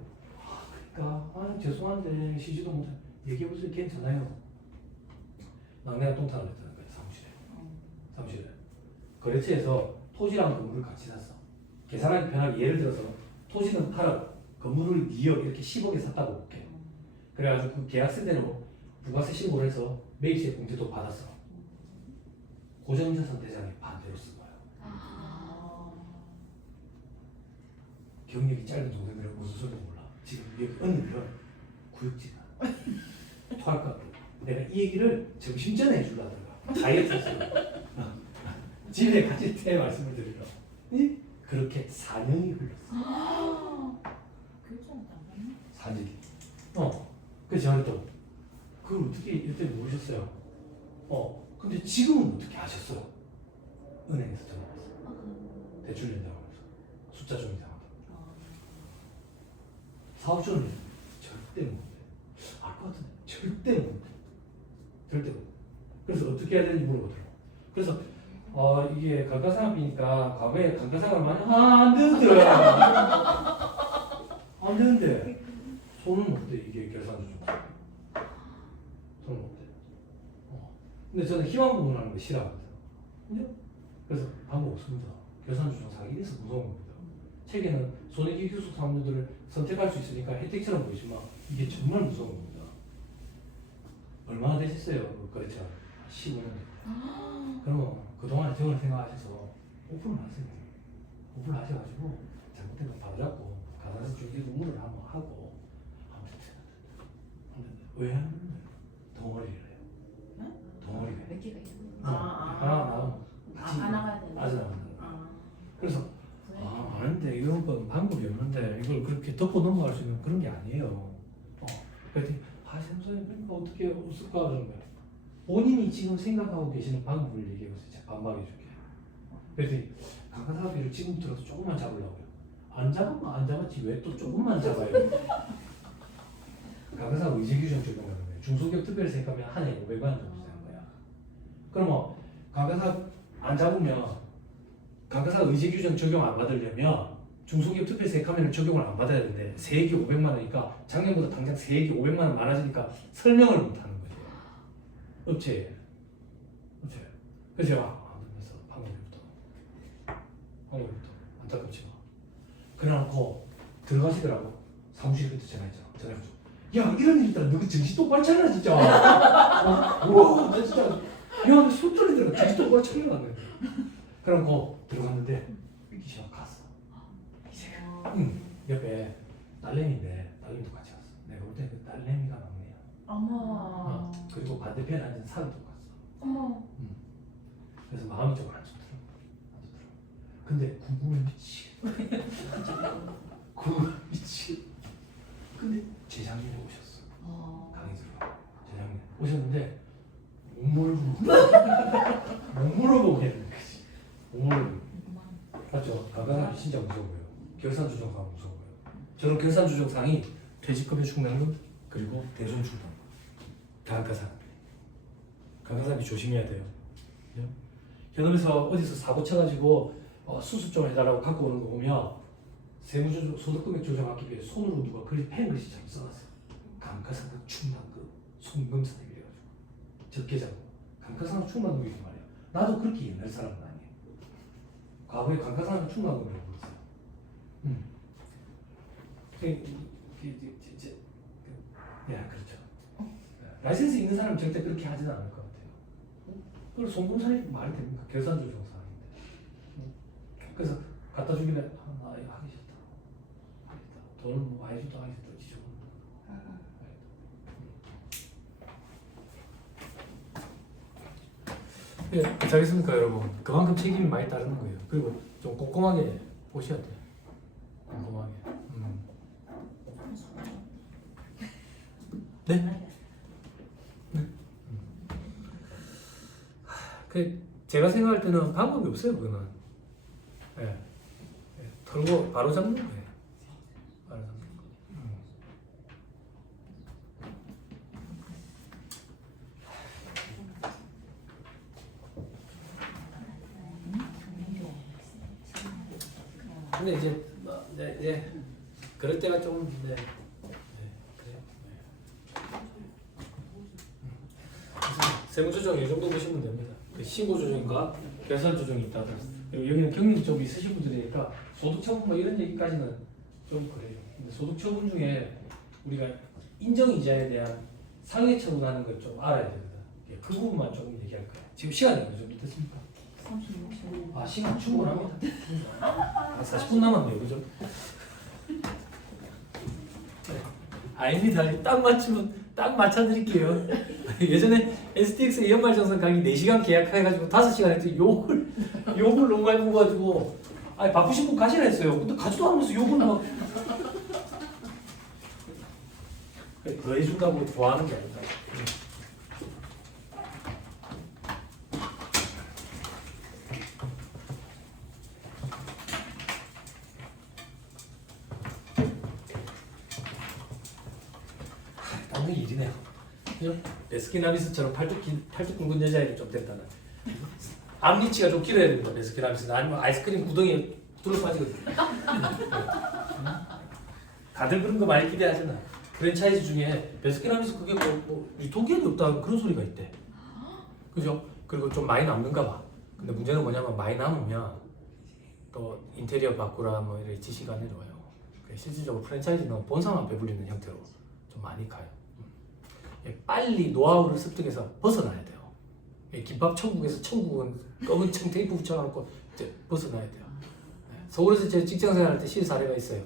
그러니까 죄송한데 쉬지도 못해. 얘기해보세요. 괜찮아요. 막내가 똥탄을 했다는 거예요. 사무실에. 거래처에서 토지랑 건물을 같이 샀어. 계산하기 편하게 예를 들어서 토지는 8억, 건물을 2억 이렇게 10억에 샀다고 볼게요. 그래가지고 그 계약서대로 부가세 신고를 해서 매입세 공제도 받았어. 고정자산 대상에 반대로 쓴 거야. 경력이 짧은 동생들은 무슨 소리인지 몰라. 지금 여기 언니들은 구역지가 토할 것 같아. 내가 이 얘기를 점심전에 해주려다가 다이어트 했어요. 집에 같이 때 말씀을 드리러. 그렇게 4년이 흘렀어. 교육자는 안 사직이. 그래서 저한테 또 그걸 어떻게 이때 모르셨어요? 근데 지금은 어떻게 하셨어요? 은행에서 전화 왔어. 대출 연장을 해서 숫자 좀 이상하다. 사업주는 절대 못 돼. 알 것 같은데 절대 못 돼. 절대 못 돼. 그래서 어떻게 해야 되는지 물어보더라고. 그래서 이게 감가상각이니까 과거에 감가상각을 많이 안 되는데 안 되는데 손은 못 돼. 이게 계산주 중 손은 못 돼. 근데 저는 희망 부분하는 거 싫어하거든요. 그래서 방법 없습니다. 계산주 중상 이래서 무서운 겁니다. 책에는 손해기 교수 사업료들을 선택할 수 있으니까 혜택처럼 보이지만 이게 정말 무서운 겁니다. 얼마나 되셨어요? 그 거래처 15년 됐다. 그러면 그동안 저걸 생각하셔서 오픈을 하세요. 오픈을 하셔가지고 잘못된 거 바로잡고 가산세 중개 근무를 한번 하고 하면 됩니다. 왜 하면 덩어리를 해요? 응? 덩어리가 몇 개가 있는 하나 나오면 같이 나가야 되는 빠져나가는 거예요. 그래서 아는데 이런 건 방법이 없는데 이걸 그렇게 덮고 넘어갈 수 있는 그런 게 아니에요. 그랬더니 선생님 그러니까 어떻게 없을까 그런 거예요. 본인이 지금 생각하고 계시는 방법을 얘기해보세요. 제가 반박해 줄게요. 그랬더니 감가상각비를 지금부터라도 조금만 잡으려고요. 안 잡으면 안 잡았지 왜 또 조금만 잡아요. 감가상각 의제규정 적용하는 거예요. 중소기업 특별세액하면 한 해 500만 원 정도 되는 거야. 그러면 감가상각 안 잡으면 감가상각 의제규정 적용 안 받으려면 중소기업 특별세액 하면 적용을 안 받아야 되는데 세액이 500만 원이니까 작년보다 당장 세액이 500만 원 많아지니까 설명을 못 하는 거죠. 업체에. 그래서 제가 안 되면서 방금부터 안타깝지만 그래놓고 들어가시더라고. 사무실에 그때 전화했잖아. 전화해가지고 야 이런 일 있다라 너 정신 똑바로 차려라 진짜. 우와 나 진짜 야 손소리 들어 정신 똑바로 차려라. 그래놓고 들어갔는데 믿기 싫어 갔어. 옆에 딸내미인데 딸내미도 같이 갔어. 내가 볼 때 그 딸내미가 막내야. 어머. 그리고 반대편에 앉은 사위도 갔어. 어머. 그래서 마음이 좀 안 좋더라고. 근데 궁금해 미치. 궁금해 미치. 근데 재작년에 오셨어. 강의 들어. 재작년에 오셨는데 못 물어보겠는 거지. 못 물어보고. 맞죠? 감가상각이 진짜 무서워요. 결산주정상 무서워요. 저는 결산주정상이 퇴직급여 충당금 그리고 대손출당 감가상각비. 감가상각비 조심해야 돼요. 현업에서 어디서 사고 쳐가지고 수습 좀 해달라고 갖고 오는 거 보면 세무조정 소득금액 조정하기 위해 손으로 누가 글씨 펜 글씨처럼 써놨어요. 감가상각 충당금 송금사입 이래가지고 적게 잡고 감가상각 충당금이 말이야. 나도 그렇게 옛날 사람은 아니에요. 과거에 감가상각 충당금이라고 불렀어요. 그렇죠. 라이센스 있는 사람은 절대 그렇게 하지는 않을 것 같아요. 그걸 송금사입 말이 됩니까? 결산조정사인데. 그래서 갖다 주길래 하기 싫다. 돈을 뭐 많이 줘도 하기 싫다. 지저분. 네, 잘했습니까 여러분? 그만큼 책임이 많이 따르는 거예요. 그리고 좀 꼼꼼하게 보셔야 돼요. 꼼꼼하게. 네? 제가 생각할 때는 방법이 없어요. 그거는. 예. 털고 바로 잡는 거예요. 바로 잡는 거. 근데 이제 그럴 때가 좀 그래요. 세무조정 이 정도 보시면 됩니다. 신고조정과 결산조정이 있다. 그리고 여기는 경력이 좀 있으신 분들이니까 소득처분 뭐 이런 얘기까지는 좀 그래요. 근데 소득처분 중에 우리가 인정이자에 대한 상해 처분하는 걸 좀 알아야 되거든. 그 부분만 좀 얘기할 거야. 지금 시간이 어느 정도 됐습니까? 36초. 아 시간 충분합니다. 40분 남았네요, 그죠? 네. 아닙니다. 딱 맞추면 딱 맞춰드릴게요. 예전에 STX 연말정산 강의 4시간 계약해가지고 5시간 했더니 욕을 너무 많이 먹어가지고 아니 바쁘신 분 가시라 했어요. 근데 가지도 않으면서 욕을 막 그거 해준다고 좋아하는 게 아니다. 당연히 일이네요. 그죠? 베스킨라빈스처럼 팔뚝 굵은 여자애는 좀 됐다는. 앞니치가 좀 길어야 됩니다. 베스킨라빈스는 아니면 아이스크림 구덩이에 뚫어 빠지거든요. 다들 그런 거 많이 기대하잖아. 프랜차이즈 중에 베스킨라빈스 그게 뭐 유통기한이 없다 그런 소리가 있대. 그죠? 그리고 좀 많이 남는가 봐. 근데 문제는 뭐냐면 많이 남으면 또 인테리어 바꾸라 뭐 이렇게 지시가 내려와요. 실질적으로 프랜차이즈는 본사만 배불리는 형태로 좀 많이 가요. 빨리 노하우를 습득해서 벗어나야 돼요. 김밥 천국에서 천국은 검은 청 테이프 붙여놓고 이제 벗어나야 돼요. 서울에서 제 직장생활 할 때 실사례가 있어요.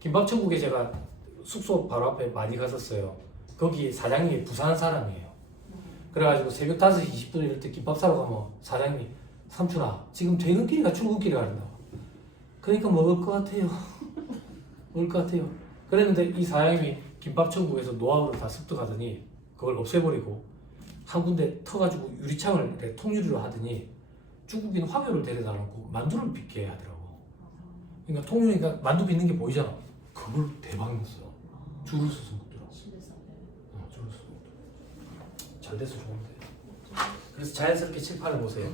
김밥 천국에 제가 숙소 바로 앞에 많이 갔었어요. 거기 사장님이 부산 사람이에요. 그래가지고 새벽 5시 20분 이럴 때 김밥 사러 가면 사장님이 삼촌아 지금 퇴근길이가 출근길이 가른다고. 그러니까 먹을 것 같아요. 먹을 것 같아요. 그랬는데 이 사장님이 김밥 천국에서 노하우를 다 습득하더니 그걸 없애버리고 한 군데 터가지고 유리창을 이렇게 통유리로 하더니 중국인 화교를 데려다 놓고 만두를 빚게 하더라고. 그러니까 통유리가 만두 빚는 게 보이잖아. 그걸 대박 났어. 줄을 서서 먹더라고. 줄을 서서 먹더라고. 잘 돼서 좋은데. 그래서 자연스럽게 칠판을 보세요.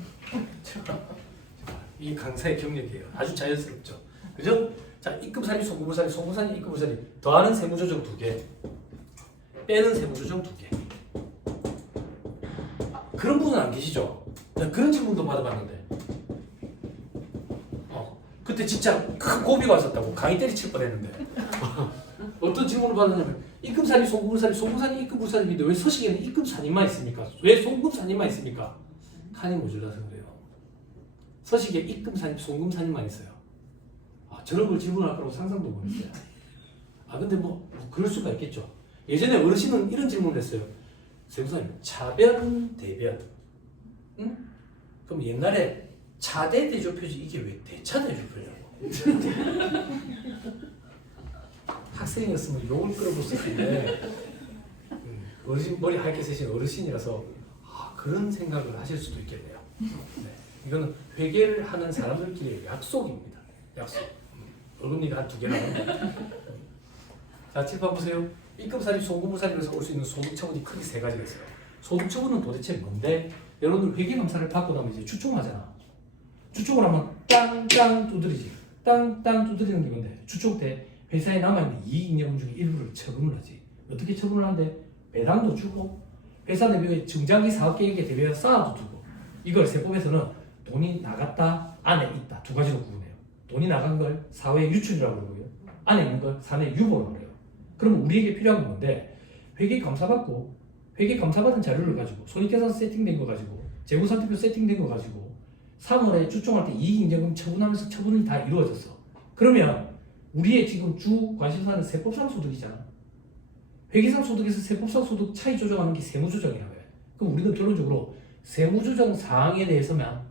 이 강사의 경력이에요. 아주 자연스럽죠. 그죠? 자, 입금살이, 송금살이, 송금살이, 입금살이 더하는 세무조정 2개, 빼는 세무조정 2개. 그런 분은 안 계시죠? 나 그런 질문도 받아봤는데 그때 진짜 큰 고비가 왔었다고. 강의 때리칠 뻔했는데 어떤 질문을 받았냐면 입금살이, 송금살이, 송금살이, 입금살이인데 왜 서식에는 입금살인만 있습니까? 왜 송금살인만 있습니까? 칸이 모자라서 그래요. 서식에 입금살인, 송금살인만 있어요. 저런 걸 질문할 거라고 상상도 못했어요. 근데 뭐 그럴 수가 있겠죠. 예전에 어르신은 이런 질문을 했어요. 세무사님, 차변, 대변. 응? 그럼 옛날에 차대 대조표지 이게 왜 대차 대조표냐고. 학생이었으면 욕을 끌어봤을 텐데 어르신 머리 하얗게 쓰신 어르신이라서 그런 생각을 하실 수도 있겠네요. 네. 이거는 회계를 하는 사람들끼리의 약속입니다. 약속. 얼굴니가 한 2개 나왔네. 자, 칠판 보세요. 입금살이, 송금살이에서 올 수 있는 소득처분이 크게 3가지가 있어요. 소득처분은 도대체 뭔데? 여러분들 회계감사를 받고 나면 이제 추총하잖아. 추총을 하면 땅땅 두드리지. 땅땅 두드리는 게 뭔데? 추총 때 회사에 남아있는 이익잉여금 중에 일부를 처분을 하지. 어떻게 처분을 하는데? 배당도 주고 회사 내부에 증장기 사업계획에 대비해서 쌓아도 두고. 이걸 세법에서는 돈이 나갔다, 안에 있다 2가지로 구분해요. 돈이 나간 걸 사회 유출이라고 그러고요. 안에 있는 걸 사내 유보라고 그래요. 그럼 우리에게 필요한 건 뭔데? 회계 감사받고 회계 감사받은 자료를 가지고 손익계산 세팅된 거 가지고 재무상태표 세팅된 거 가지고 3월에 추총할 때 이익잉여금 처분하면서 처분이 다 이루어졌어. 그러면 우리의 지금 주 관심사는 세법상 소득이잖아. 회계상 소득에서 세법상 소득 차이 조정하는 게 세무조정이라고 해요. 그럼 우리는 결론적으로 세무조정 사항에 대해서만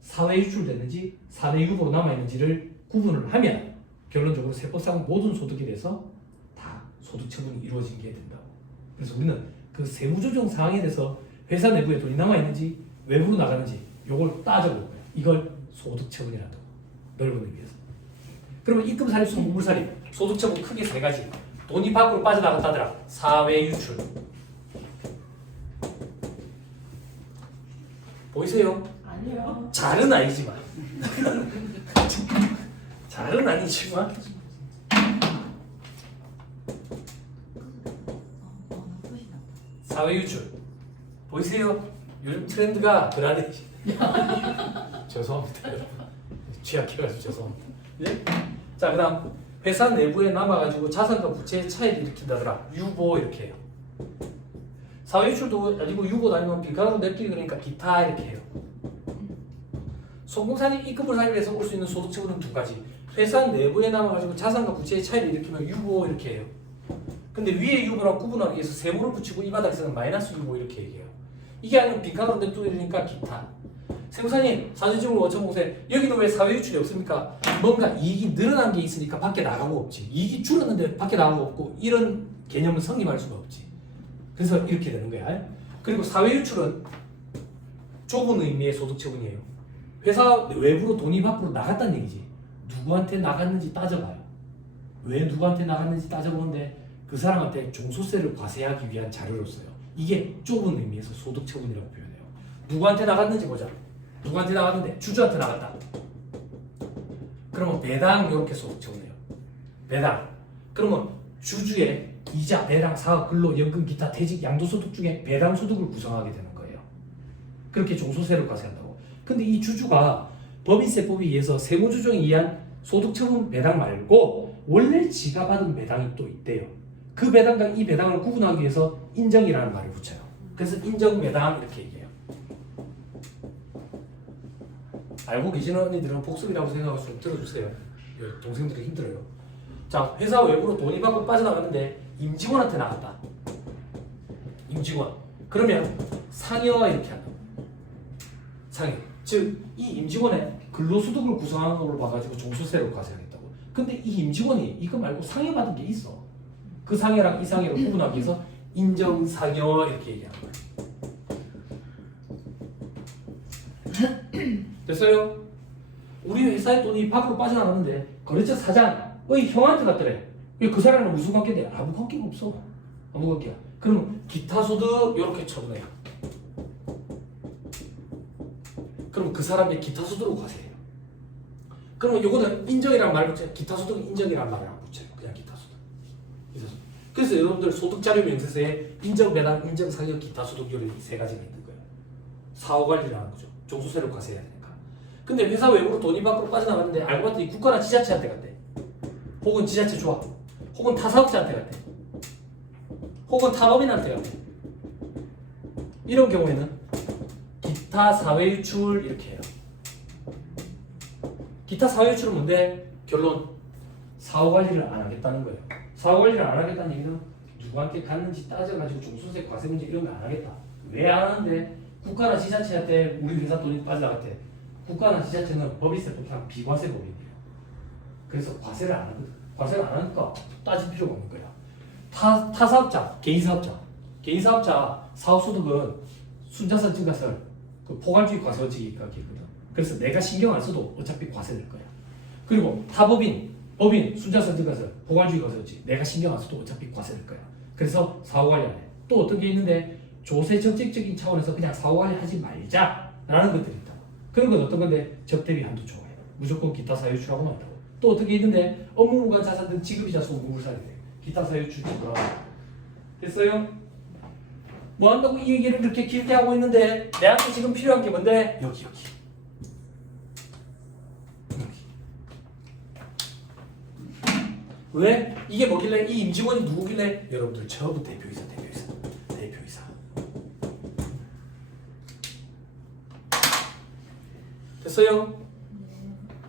사회 유출됐는지 사내 유보로 남아있는지를 구분을 하면 결론적으로 세법상 모든 소득에 대해서 다 소득 처분이 이루어진 게 된다고. 그래서 우리는 그 세무조정 사항에 대해서 회사 내부에 돈이 남아있는지 외부로 나가는지 요걸 따져볼 거예요. 이걸 소득 처분이라고 넓은 의미에서. 그러면 입금살입, 송금살입, 소득 처분 크게 3가지. 돈이 밖으로 빠져나갔다더라. 사회 유출. 보이세요? 아니요. 잘은 아니지만 잘은 아니지만 사회 유출 보이세요? 요즘 트렌드가 그라데이션. 죄송합니다 여러분. 취약해가지고 죄송합니다. 예? 자, 그다음 회사 내부에 남아가지고 자산과 부채의 차이를 일으킨다더라. 유보 이렇게 해요. 사회유출도 아니고 유보도 아니면 빈칸으로 냅끼리 그러니까 기타 이렇게 해요. 송공산이 입금을 하기 위해서 올 수 있는 소득처분은 두 가지. 회사 내부에 남아가지고 자산과 부채의 차이를 일으키면 유보 이렇게 해요. 근데 위에 유보랑 구분하기 위해서 세모를 붙이고 이 바닥에서는 마이너스 유보 이렇게 얘기해요. 이게 아니면 빈칸으로 냅두니까 기타. 세무사님 사주지물 원천공세 여기도 왜 사회유출이 없습니까? 뭔가 이익이 늘어난 게 있으니까 밖에 나가고 없지. 이익이 줄었는데 밖에 나가고 없고 이런 개념은 성립할 수가 없지. 그래서 이렇게 되는 거야. 그리고 사회유출은 좁은 의미의 소득처분이에요. 회사 외부로 돈이 밖으로 나갔다는 얘기지. 누구한테 나갔는지 따져봐요. 왜 누구한테 나갔는지 따져보는데 그 사람한테 종소세를 과세하기 위한 자료를 써요. 이게 좁은 의미에서 소득처분이라고 표현해요. 누구한테 나갔는지 보자. 누구한테 나갔는데 주주한테 나갔다. 그러면 배당 이렇게 소득처분해요. 배당. 그러면 주주의 이자, 배당, 사업, 근로, 연금, 기타, 퇴직, 양도소득 중에 배당 소득을 구성하게 되는 거예요. 그렇게 종소세를 과세한다고. 근데 이 주주가 법인세법에 의해서 세무조정에 의한 소득처분 배당 말고 원래 지가 받은 배당이 또 있대요. 그 배당과 이 배당을 구분하기 위해서 인정이라는 말을 붙여요. 그래서 인정배당 이렇게 얘기해요. 알고 계시는 언니들은 복습이라고 생각해서 좀 들어주세요. 동생들이 힘들어요. 자, 회사 외부로 돈이 받고 빠져나갔는데 임직원한테 나갔다. 임직원. 그러면 상여와 이렇게 한다. 상여. 즉, 이 임직원의 근로소득을 구성하는 걸로 봐가지고 종소세를 과세하겠다고. 근데 이 임직원이 이거 말고 상여 받은 게 있어. 그 상여랑 이 상여를 구분하기 위해서 인정상여 이렇게 얘기하는 거예요. 됐어요? 우리 회사의 돈이 밖으로 빠져나갔는데 거래처 사장의 형한테 갔더래. 그 사람이랑 무슨 관계인데? 아무 관계가 없어. 아무 관계야. 그럼 기타 소득 이렇게 처분해요. 그럼 그 사람의 기타 소득을 과세해요. 그러면 요거는 인정이란 말을 붙여요. 기타 소득은 인정이란 말을 안 붙여요. 그냥 기타 소득. 그래서 여러분들 소득자료 명세서에 인정 배당, 인정 상여, 기타 소득 요리 세 가지가 있는 거예요. 사후 관리를 하는 거죠. 종소세를 과세해야 되니까. 근데 회사 외부로 돈이 밖으로 빠져나갔는데 알고 봤더니 국가나 지자체한테 갔대. 혹은 지자체 조합. 혹은 타사업자한테 갔대. 혹은 타법인한테 갔대. 이런 경우에는 기타 사회유출 이렇게 해요. 기타 사회유출은 뭔데? 결론 사후관리를 안 하겠다는 거예요. 사후관리를 안 하겠다는 얘기는 누구한테 갔는지 따져가지고 종소세 과세 문제 이런 거 안 하겠다. 왜 안 하는데? 국가나 지자체한테 우리 회사 돈이 빠져나갔대. 국가나 지자체는 법인세법상 비과세법인이에요. 그래서 과세를 안 하거든. 과세를 안 하니까 따질 필요가 없는 거야. 타사업자, 개인사업자. 개인사업자 사업소득은 순자산 증가세 그 포괄주의 과세원칙이니까 있거든. 그래서 내가 신경 안 써도 어차피 과세될 거야. 그리고 타법인, 법인, 순자산 증가세 포괄주의 과세원칙 내가 신경 안 써도 어차피 과세될 거야. 그래서 사후관리 안 해. 또 어떤 게 있는데 조세 정책적인 차원에서 그냥 사후관리 하지 말자라는 것들이 있다. 그런 건 어떤 건데 접대비 한도 초과해. 무조건 기타 사유출하고 만다고. 또 어떤 게 있는데 업무 무관 자산 등 지급이자 소금 물살이 돼. 기타 사유출 뭐라고. 됐어요? 뭐 한다고 이 얘기를 이렇게 길게 하고 있는데 내한테 지금 필요한 게 뭔데? 여기. 왜? 이게 뭐길래? 이 임직원이 누구길래? 여러분들 처음 대표이사.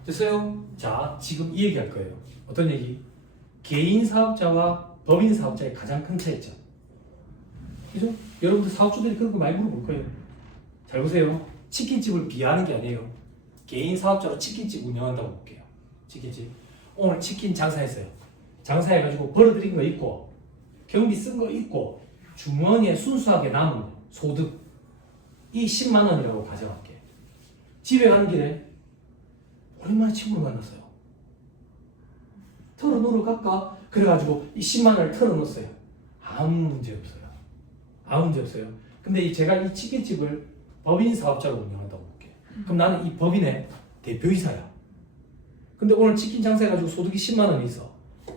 됐어요? 자, 지금 이 얘기 할 거예요. 어떤 얘기? 개인 사업자와 법인 사업자의 가장 큰 차이점. 그죠? 여러분들 사업주들이 그런 거 많이 물어볼 거예요. 잘 보세요. 치킨집을 비하하는 게 아니에요. 개인 사업자로 치킨집 운영한다고 볼게요. 치킨집. 오늘 치킨 장사했어요. 장사해가지고 벌어들인 거 있고 경비 쓴 거 있고 주머니에 순수하게 남은 소득 이 10만 원이라고 가정할게. 집에 가는 길에 오랜만에 친구를 만났어요. 털어놓으러 갈까? 그래가지고 이 10만 원을 털어놓았어요. 아무 문제 없어요. 근데 제가 이 치킨집을 법인 사업자로 운영한다고 볼게. 그럼 나는 이 법인의 대표이사야. 근데 오늘 치킨 장사해가지고 소득이 10만 원이 있어.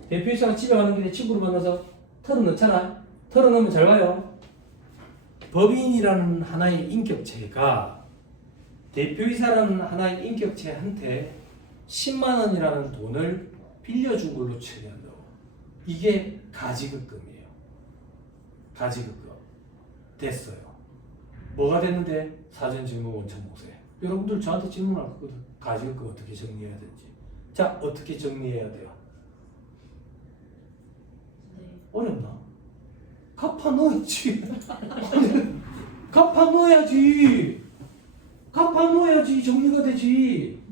대표이사가 집에 가는 길에 친구를 만나서 털어넣잖아. 털어넣으면 잘 봐요. 법인이라는 하나의 인격체가 대표이사라는 하나의 인격체한테 10만 원이라는 돈을 빌려준 걸로 처리한다고. 이게 가지급금이에요. 가지급금. 됐어요. 뭐가 됐는데? 사전증명 원천목세. 여러분들 저한테 질문할 거거든. 가지급금 어떻게 정리해야 되는지. 자, 어떻게 정리해야 돼요? 네. 어렵나? 갚아 넣어야지. 갚아 넣어야지. 갚아 넣어야지 정리가 되지.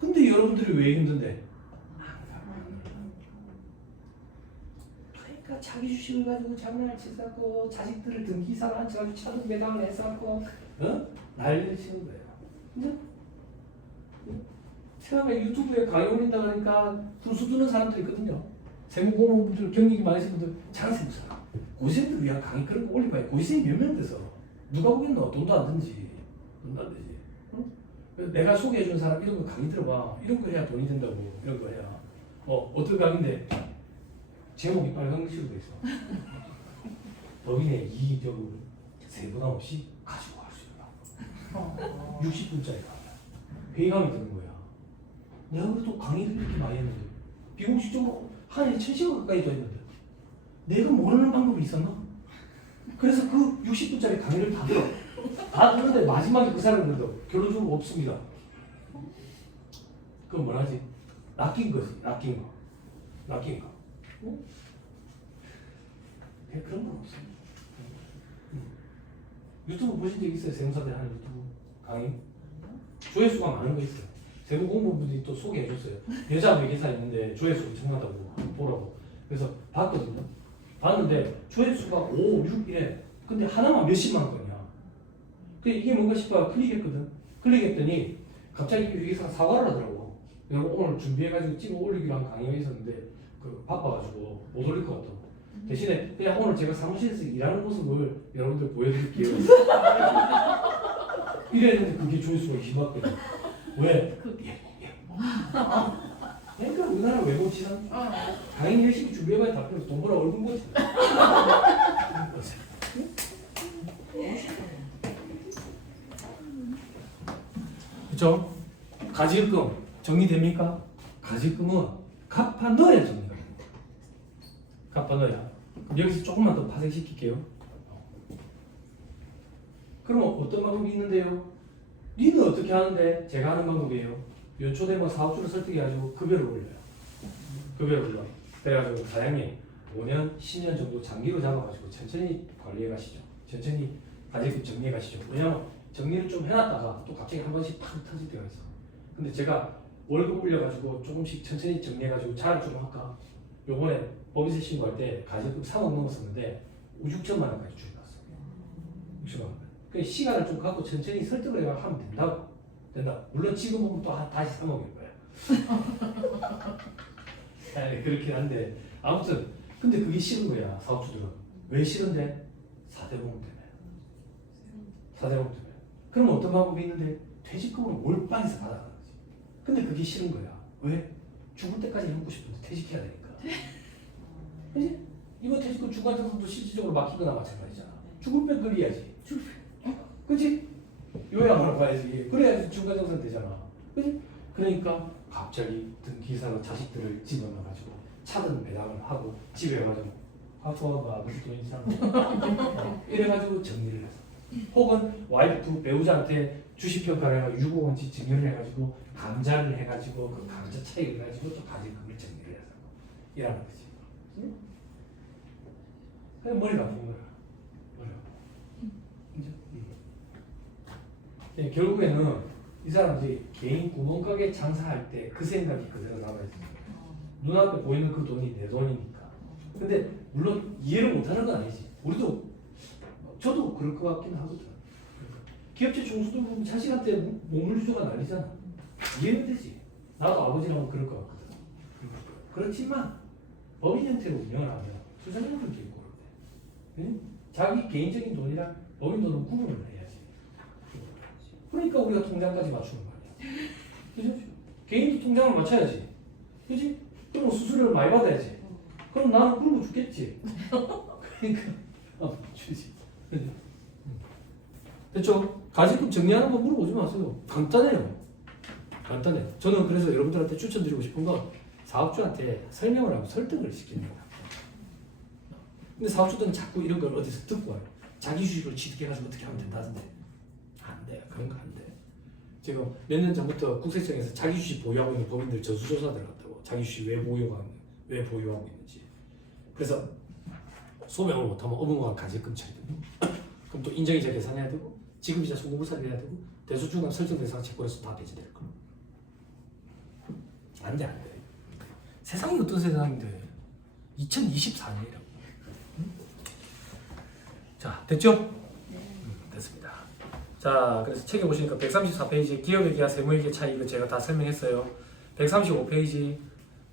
근데 여러분들이 왜 힘든데? 그러니까 자기 주식을 가지고 장난을 치사고 자식들을 등기사를 앉혀가지고 차등 배당을 해서고 난리를 치는 거예요. 근데 처음에 유튜브에 강의 올린다 그러니까 분수 두는 사람들이 있거든요. 세무공무원분들 경력이 많으신 분들 장세무사 고시생들 위한 강의 그런 거 올리면 고시생이 몇 명 돼서 누가 보겠노? 돈도 안 든지 돈도 안 되지. 응? 내가 소개해준 사람 이런 거 강의 들어봐. 이런 거 해야 돈이 된다고. 이런 거 해야. 어떤 강의인데 제목이 빨간글씨로 돼 있어. 법인의 이익적으로 세부담 없이 가지고 갈 수 있다. 60분짜리 강의. 회의감이 드는 거야. 내가 그래도 강의를 이렇게 많이 했는데 비공식적으로 한 1000시간 가까이 더 했는데 내가 모르는 방법이 있었나? 그래서 그 60분짜리 강의를 다 들어. 다 듣는데 마지막에 그 사람들도 결론적으로 없습니다. 그건 뭐라지? 낚인 거지. 낚인 거. 낚인 거. 어? 그런 건 없어요. 유튜브 보신 적 있어요? 세무사들 하는 유튜브 강의? 조회수가 많은 거 있어요. 세무공무원분들이 또 소개해줬어요. 여자 회계사 있는데 조회수 엄청나다고 보라고. 그래서 봤거든요. 봤는데 조회수가 5, 6 이래. 근데 하나만 몇십만 건이야. 근데 이게 뭔가 싶어 클릭했거든. 클릭했더니 갑자기 회계사가 사과를 하더라고. 내가 오늘 준비해가지고 찍어 올리기로 한 강의가 있었는데 그 바빠가지고 못 올릴 것 같다고. 대신에 그냥 오늘 제가 사무실에서 일하는 모습을 여러분들 보여드릴게요. 이랬는데 그게 조회수가 20만거든. 왜? 그러니까 우리나라 외국 지상 강의 열심히 준비해봐야 다 필요. 돈 벌어 얼굴 보지. 그렇죠? 가지급금 정리됩니까? 가지급금은 갚아 넣어야 정리가 됩니다. 갚아 넣어야. 그럼 여기서 조금만 더 파생시킬게요. 그럼 어떤 방법이 있는데요? 니는 어떻게 하는데? 제가 하는 방법이에요. 연초되면 사업주를 설득해가지고 급여를 올려요. 급여를 올려. 그래가지고 사장님 5년, 10년 정도 장기로 잡아가지고 천천히 관리해 가시죠. 천천히 가지급 정리해 가시죠. 왜냐면 정리를 좀 해놨다가 또 갑자기 한 번씩 팍 터질 때가 있어. 근데 제가 월급 올려가지고 조금씩 천천히 정리해가지고 잘 좀 할까? 요번에 법인세 신고할 때 가지급 3억 넘었었는데 6천만 원까지 줄여놨어. 6천만 원. 그 시간을 좀 갖고 천천히 설득을 하면 된다고. 된다. 물론 지금은 또 다시 3억일 거야. 그렇긴 한데 아무튼 근데 그게 싫은 거야 사업주들은. 왜 싫은데? 4대보험 때문에. 4대보험 때문에. 그럼 어떤 방법이 있는데 퇴직금으로 몰빵해서 받아가는 거지. 근데 그게 싫은 거야. 왜? 죽을 때까지 해먹고 싶은데 퇴직해야 되니까. 그지? 이번 퇴직금 중간정산도 실질적으로 맡기거나 마찬가지잖아. 죽을 때 그리야지. 그지? 요양을 봐야지. 그래야지 중간정산 되잖아. 그지? 그러니까 갑자기 등기사로 자식들을 집어넣어가지고 차등 배당을 하고 집에 가서 아빠가 무슨 돈 있잖아. 이래가지고 정리를 해서. 혹은 와이프 배우자한테 주식평가를 해가지고 6억 원치 증여를 해가지고 감자를 해가지고 그 감자 차익을 가지고 또 가지금을 정리를 해서 이라는 거지. 응? 그냥 머리가 아픈 거야. 머리가. 그죠? 결국에는 이 사람들이 개인 구멍가게 장사할 때 그 생각이 그대로 남아있어요. 눈앞에 보이는 그 돈이 내 돈이니까. 근데 물론 이해를 못하는 건 아니지. 우리도 저도 그럴 것 같긴 하거든. 기업체 총수들 보면 자식한테 몸물주조가 난리잖아. 이해는 되지. 나도 아버지라면 그럴 것 같거든. 그렇지만 법인 형태로 운영을 하면 투자자들도 있고 그런데 자기 개인적인 돈이랑 법인 돈은 구분을 해야지. 그러니까 우리가 통장까지 맞추는 거 아니야. 그죠? 개인도 통장을 맞춰야지. 그지? 그럼 수수료를 많이 받아야지. 그럼 나는 굶어 죽겠지. 그러니까 주지. 됐죠? 가지급 정리하는 거 물어보지 마세요. 간단해요. 간단해요. 저는 그래서 여러분들한테 추천드리고 싶은 건 사업주한테 설명을 하고 설득을 시키는 거예요. 근데 사업주들은 자꾸 이런 걸 어디서 듣고 와요. 자기 주식을 취득해가지고 어떻게 하면 된다던데. 안 돼. 그런 거 안 돼. 지금 몇 년 전부터 국세청에서 자기 주식 보유하고 있는 법인들 전수조사 들어갔다고. 자기 주식 왜 보유하고 있는지. 그래서 소명을 못하면 업무가 가질금 처리됩니다. 그럼 또 인정이자 계산해야 되고 지급이자 송금부사를 해야 되고 대수주간 설정 대상 채권에서 다 배제될 거야. 안 돼. 세상이 어떤 세상인데 2024년이라고. 자, 됐죠? 됐습니다. 자, 그래서 책에 보시니까 134페이지 기업회계와 세무회계 차이 이거 제가 다 설명했어요. 135페이지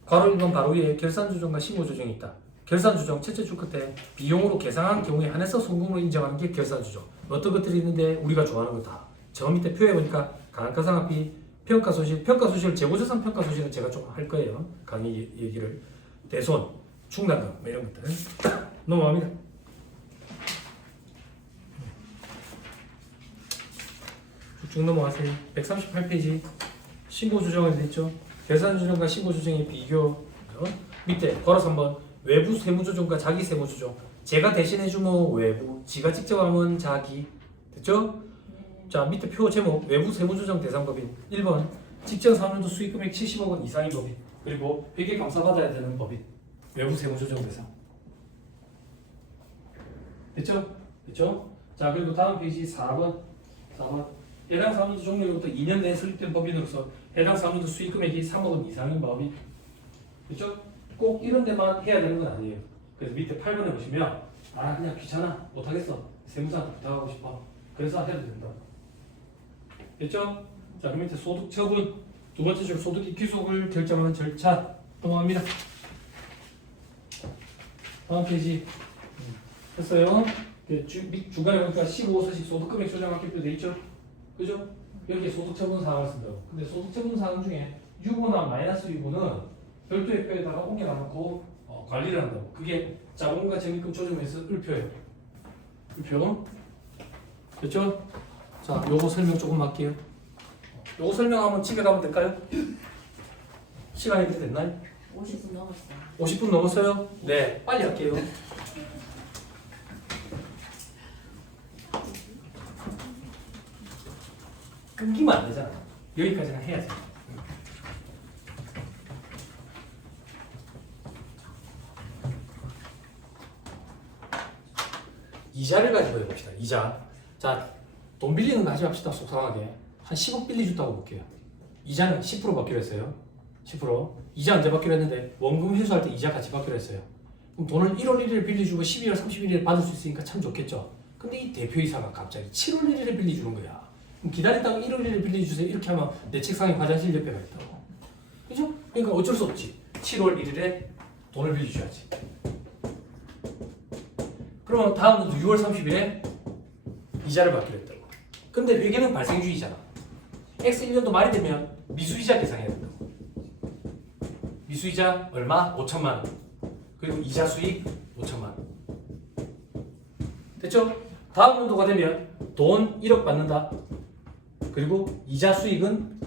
괄호 1번 바로 위에 결산주정과 신고주정이 있다. 결산주정 첫째 줄 끝에 비용으로 계상한 경우에 한해서 송금으로 인정하는 게 결산주정. 어떤 것들이 있는데 우리가 좋아하는 거 다. 저 밑에 표에 보니까 가산가상학비, 평가소실, 재고자산 평가소실은 제가 좀 할 거예요. 강의 얘기를. 대손, 충당금 뭐 이런 것들. 넘어갑니다. 쭉 넘어가세요. 138페이지 신고주정에 되어 있죠. 결산주정과 신고주정의 비교. 밑에 걸어서 한번 외부 세무조정과 자기 세무조정. 제가 대신해주면 외부, 지가 직접 하면 자기. 됐죠? 자, 밑에 표 제목 외부 세무조정 대상법인 1번 직전 3년도 수익금액 70억 원 이상인 법인. 그리고 회계 감사받아야 되는 법인. 외부 세무조정 대상. 됐죠? 됐죠? 자, 그리고 다음 페이지 4번. 해당 3년도 종료로부터 2년 내에 설립된 법인으로서 해당 3년도 수익금액이 3억 원 이상인 법인. 그렇죠? 꼭 이런 데만 해야 되는 건 아니에요. 그래서 밑에 8번에 보시면 그냥 귀찮아 못하겠어 세무사한테 부탁하고 싶어 그래서 해도 된다. 됐죠? 자, 그럼 밑에 소득 처분 두 번째 줄 소득의 귀속을 결정하는 절차 넘어갑니다. 다음 페이지 했어요. 중간에 보니까 15서식 소득금액 조정학교표 돼 있죠? 그죠? 여기에 소득처분 사항을 쓴다고. 근데 소득처분 사항 중에 유보나 마이너스 유보는 별도의 표에다가 옮겨놔놓고 관리를 한다고. 그게 자본과 적립금 조정에서 을표예요. 을표. 됐죠? 자, 요거 설명 조금 할게요. 요거 설명하면 집에 가면 될까요? 시간이 그렇게 됐나요? 50분 넘었어요. 50분 넘었어요? 네, 빨리 할게요. 끊기면 안 되잖아. 여기까지는 해야지. 이자를 가지고 해봅시다. 이자. 자, 돈 빌리는 거 하지 맙시다. 속상하게. 한 10억 빌려줬다고 볼게요. 이자는 10% 받기로 했어요. 10%. 이자 언제 받기로 했는데 원금 회수할 때 이자 같이 받기로 했어요. 그럼 돈을 1월 1일에 빌려주고 12월 31일에 받을 수 있으니까 참 좋겠죠. 근데 이 대표이사가 갑자기 7월 1일에 빌려주는 거야. 그럼 기다렸다가 1월 1일에 빌려주세요. 이렇게 하면 내 책상에 화장실 옆에 가 있다고. 그죠? 그러니까 어쩔 수 없지. 7월 1일에 돈을 빌려줘야지. 그러면 다음 년도 6월 30일에 이자를 받기로 했다고. 근데 회계는 발생주의잖아. X 1년도 말이 되면 미수이자 계산해야 된다고. 미수이자 얼마? 5천만 원. 그리고 이자 수익 5천만 원. 됐죠? 다음 연도가 되면 돈 1억 받는다. 그리고 이자 수익은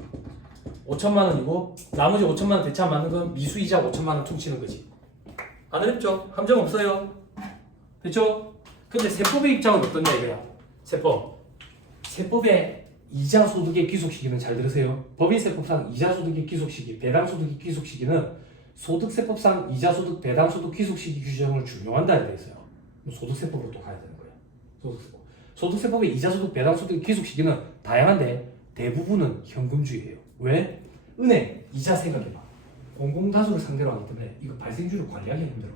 5천만 원이고 나머지 5천만 원 대차 맞는 건 미수이자 5천만 원 퉁치는 거지. 안 어렵죠? 함정 없어요. 됐죠? 근데 세법의 입장은 어떠냐 이거야. 세법의 이자 소득의 귀속 시기는 잘 들으세요. 법인세법상 이자 소득의 귀속 시기, 배당 소득의 귀속 시기는 소득세법상 이자 소득, 배당 소득 귀속 시기 규정을 준용한다 이렇게 있어요. 소득세법으로 또 가야 되는 거예요. 소득세법의 이자 소득, 배당 소득의 귀속 시기는 다양한데 대부분은 현금주의예요. 왜? 은행 이자 생각해봐. 공공다수를 상대로 하기 때문에 이거 발생주를 관리하기 힘들어.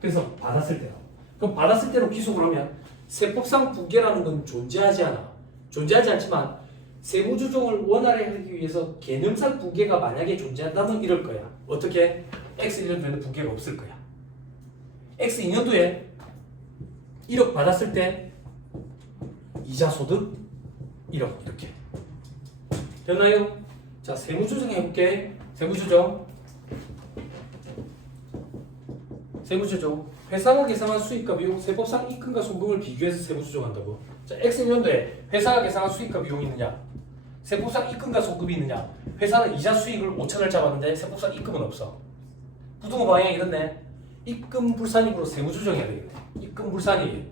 그래서 받았을 때로. 그럼 받았을 때로 귀속을 하면 세법상 부계라는 건 존재하지 않아. 존재하지 않지만 세무조정을 원활하게 하기 위해서 개념상 부계가 만약에 존재한다면 이럴 거야. 어떻게? X 1년도에는 부계가 없을 거야. X 2년도에 1억 받았을 때 이자 소득 1억 이렇게. 됐나요? 자, 세무조정 해볼게. 세무조정. 회사가 계산한 수익과 비용, 세법상 입금과 송금을 비교해서 세무조정한다고. 자, X 1년도에 회사가 계산한 수익과 비용이 있느냐? 세법상 입금과 소급이 있느냐? 회사는 이자 수익을 5천을 잡았는데 세법상 입금은 없어. 부등호 방향이 이렇네. 입금 불산입으로 세무 조정해야 되겠네. 입금 불산입.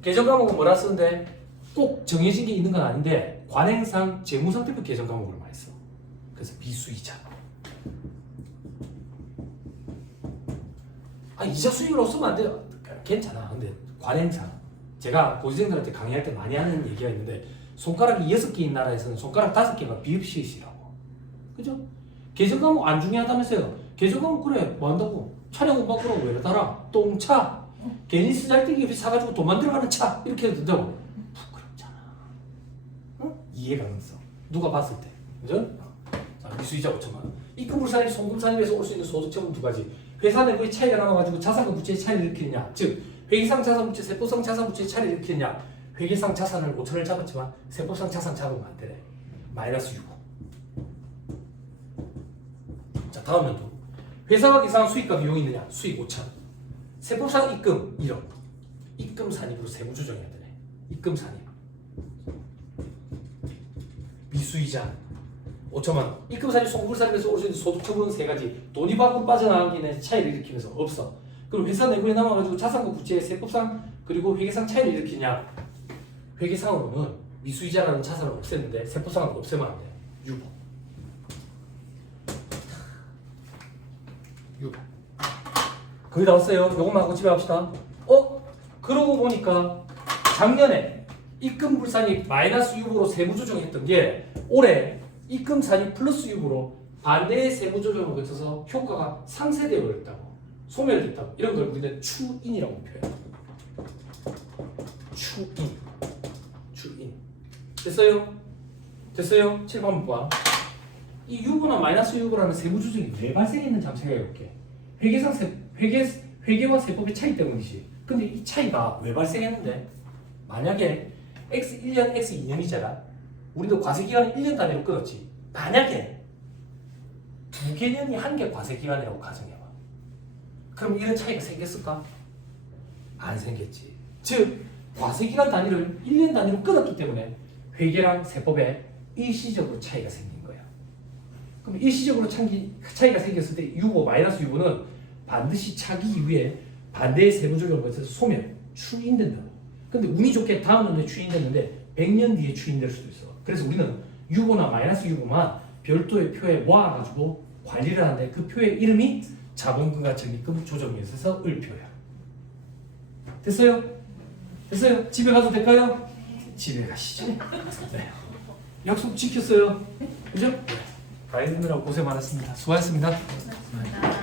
계정 과목은 뭐라 쓰는데 꼭 정해진 게 있는 건 아닌데 관행상 재무상태표 계정 과목을 많이 써. 그래서 비수이자. 아 이자 수익을 없으면 안 돼요. 괜찮아. 근데 관행상 제가 고시생들한테 강의할 때 많이 하는 얘기가 있는데 손가락이 6개인 나라에서는 손가락 5개가 비읍시이시라고. 그죠? 계정 과목 안 중요하다면서요. 계정 과목 그래 뭐 한다고? 차량 운반꾸라고 왜 달아? 똥차. 괜히 쓰잘데기 없이 사가지고 돈 만들어가는 차 이렇게 해도 된다고. 부끄럽잖아. 응? 이해 가능성. 누가 봤을 때. 그죠? 자 미수이자 5천만 원. 입금불산입, 송금산입에서 올 수 있는 소득처분 두 가지. 회사 내부의 차이가 남아가지고 자산과 부채의 차이를 일으키느냐. 즉 회계상 자산부채, 세법상 자산부채의 차이를 일으키느냐. 회계상 자산을 5천을 잡았지만 세법상 자산 잡으면 안 되네. 마이너스 6. 자 다음 연도. 회사가 계산한 수익과 비용이 있느냐. 수익 5천. 세법상 입금 1억. 입금 산입으로 세무 조정해야 되네. 입금 산입. 미수이자 5천만 원. 입금 산입, 송금 산입에서 올 수 있는 소득 처분 세 가지. 돈이 밖으로 빠져나가기는 차이를 일으키면서 없어. 그럼 회사 내부에 남아가지고 자산과 부채의 세법상 그리고 회계상 차이를 일으키냐? 회계상으로는 미수이자라는 자산을 없앴는데 세법상은 없애면 안 돼. 유보. 유보. 거의 다 왔어요. 요것만 하고 집에 갑시다. 그러고 보니까 작년에 입금 불산이 마이너스 유보로 세무 조정했던 게 올해 입금 산이 플러스 유보로 반대의 세무 조정을 거쳐서 효과가 상쇄되어 버렸다고. 소멸됐다고. 이런 걸 우리는 추인이라고 표현해요. 추인. 됐어요? 됐어요? 7번 봐. 이 유보나 마이너스 유보라는 세무 조정이 왜 발생했는지 한번 생각해 볼게. 회계와 세법의 차이 때문이지. 근데 이 차이가 왜 발생했는데? 만약에 X 1년, X 2년이잖아. 우리도 과세기간을 1년 단위로 끊었지. 만약에 두 개년이 한 개 과세기간이라고 가정해봐. 그럼 이런 차이가 생겼을까? 안 생겼지. 즉 과세기간 단위를 1년 단위로 끊었기 때문에 회계랑 세법에 일시적으로 차이가 생긴 거야. 그럼 일시적으로 차이가 생겼을 때 유보, 마이너스 유보는 반드시 차기 이후에 반대의 세무 조정을 거쳐서 소멸, 추인된다고. 근데 운이 좋게 다음 연도에 추인됐는데 100년 뒤에 추인될 수도 있어. 그래서 우리는 유보나 마이너스 유보만 별도의 표에 모아가지고 관리를 하는데 그 표의 이름이 자본금과 적립금 조정에서 을표야. 됐어요? 됐어요? 집에 가도 될까요? 집에 가시죠. 네. 약속 지켰어요. 그죠? 가이드느라고 고생 많았습니다. 수고하셨습니다. 고맙습니다.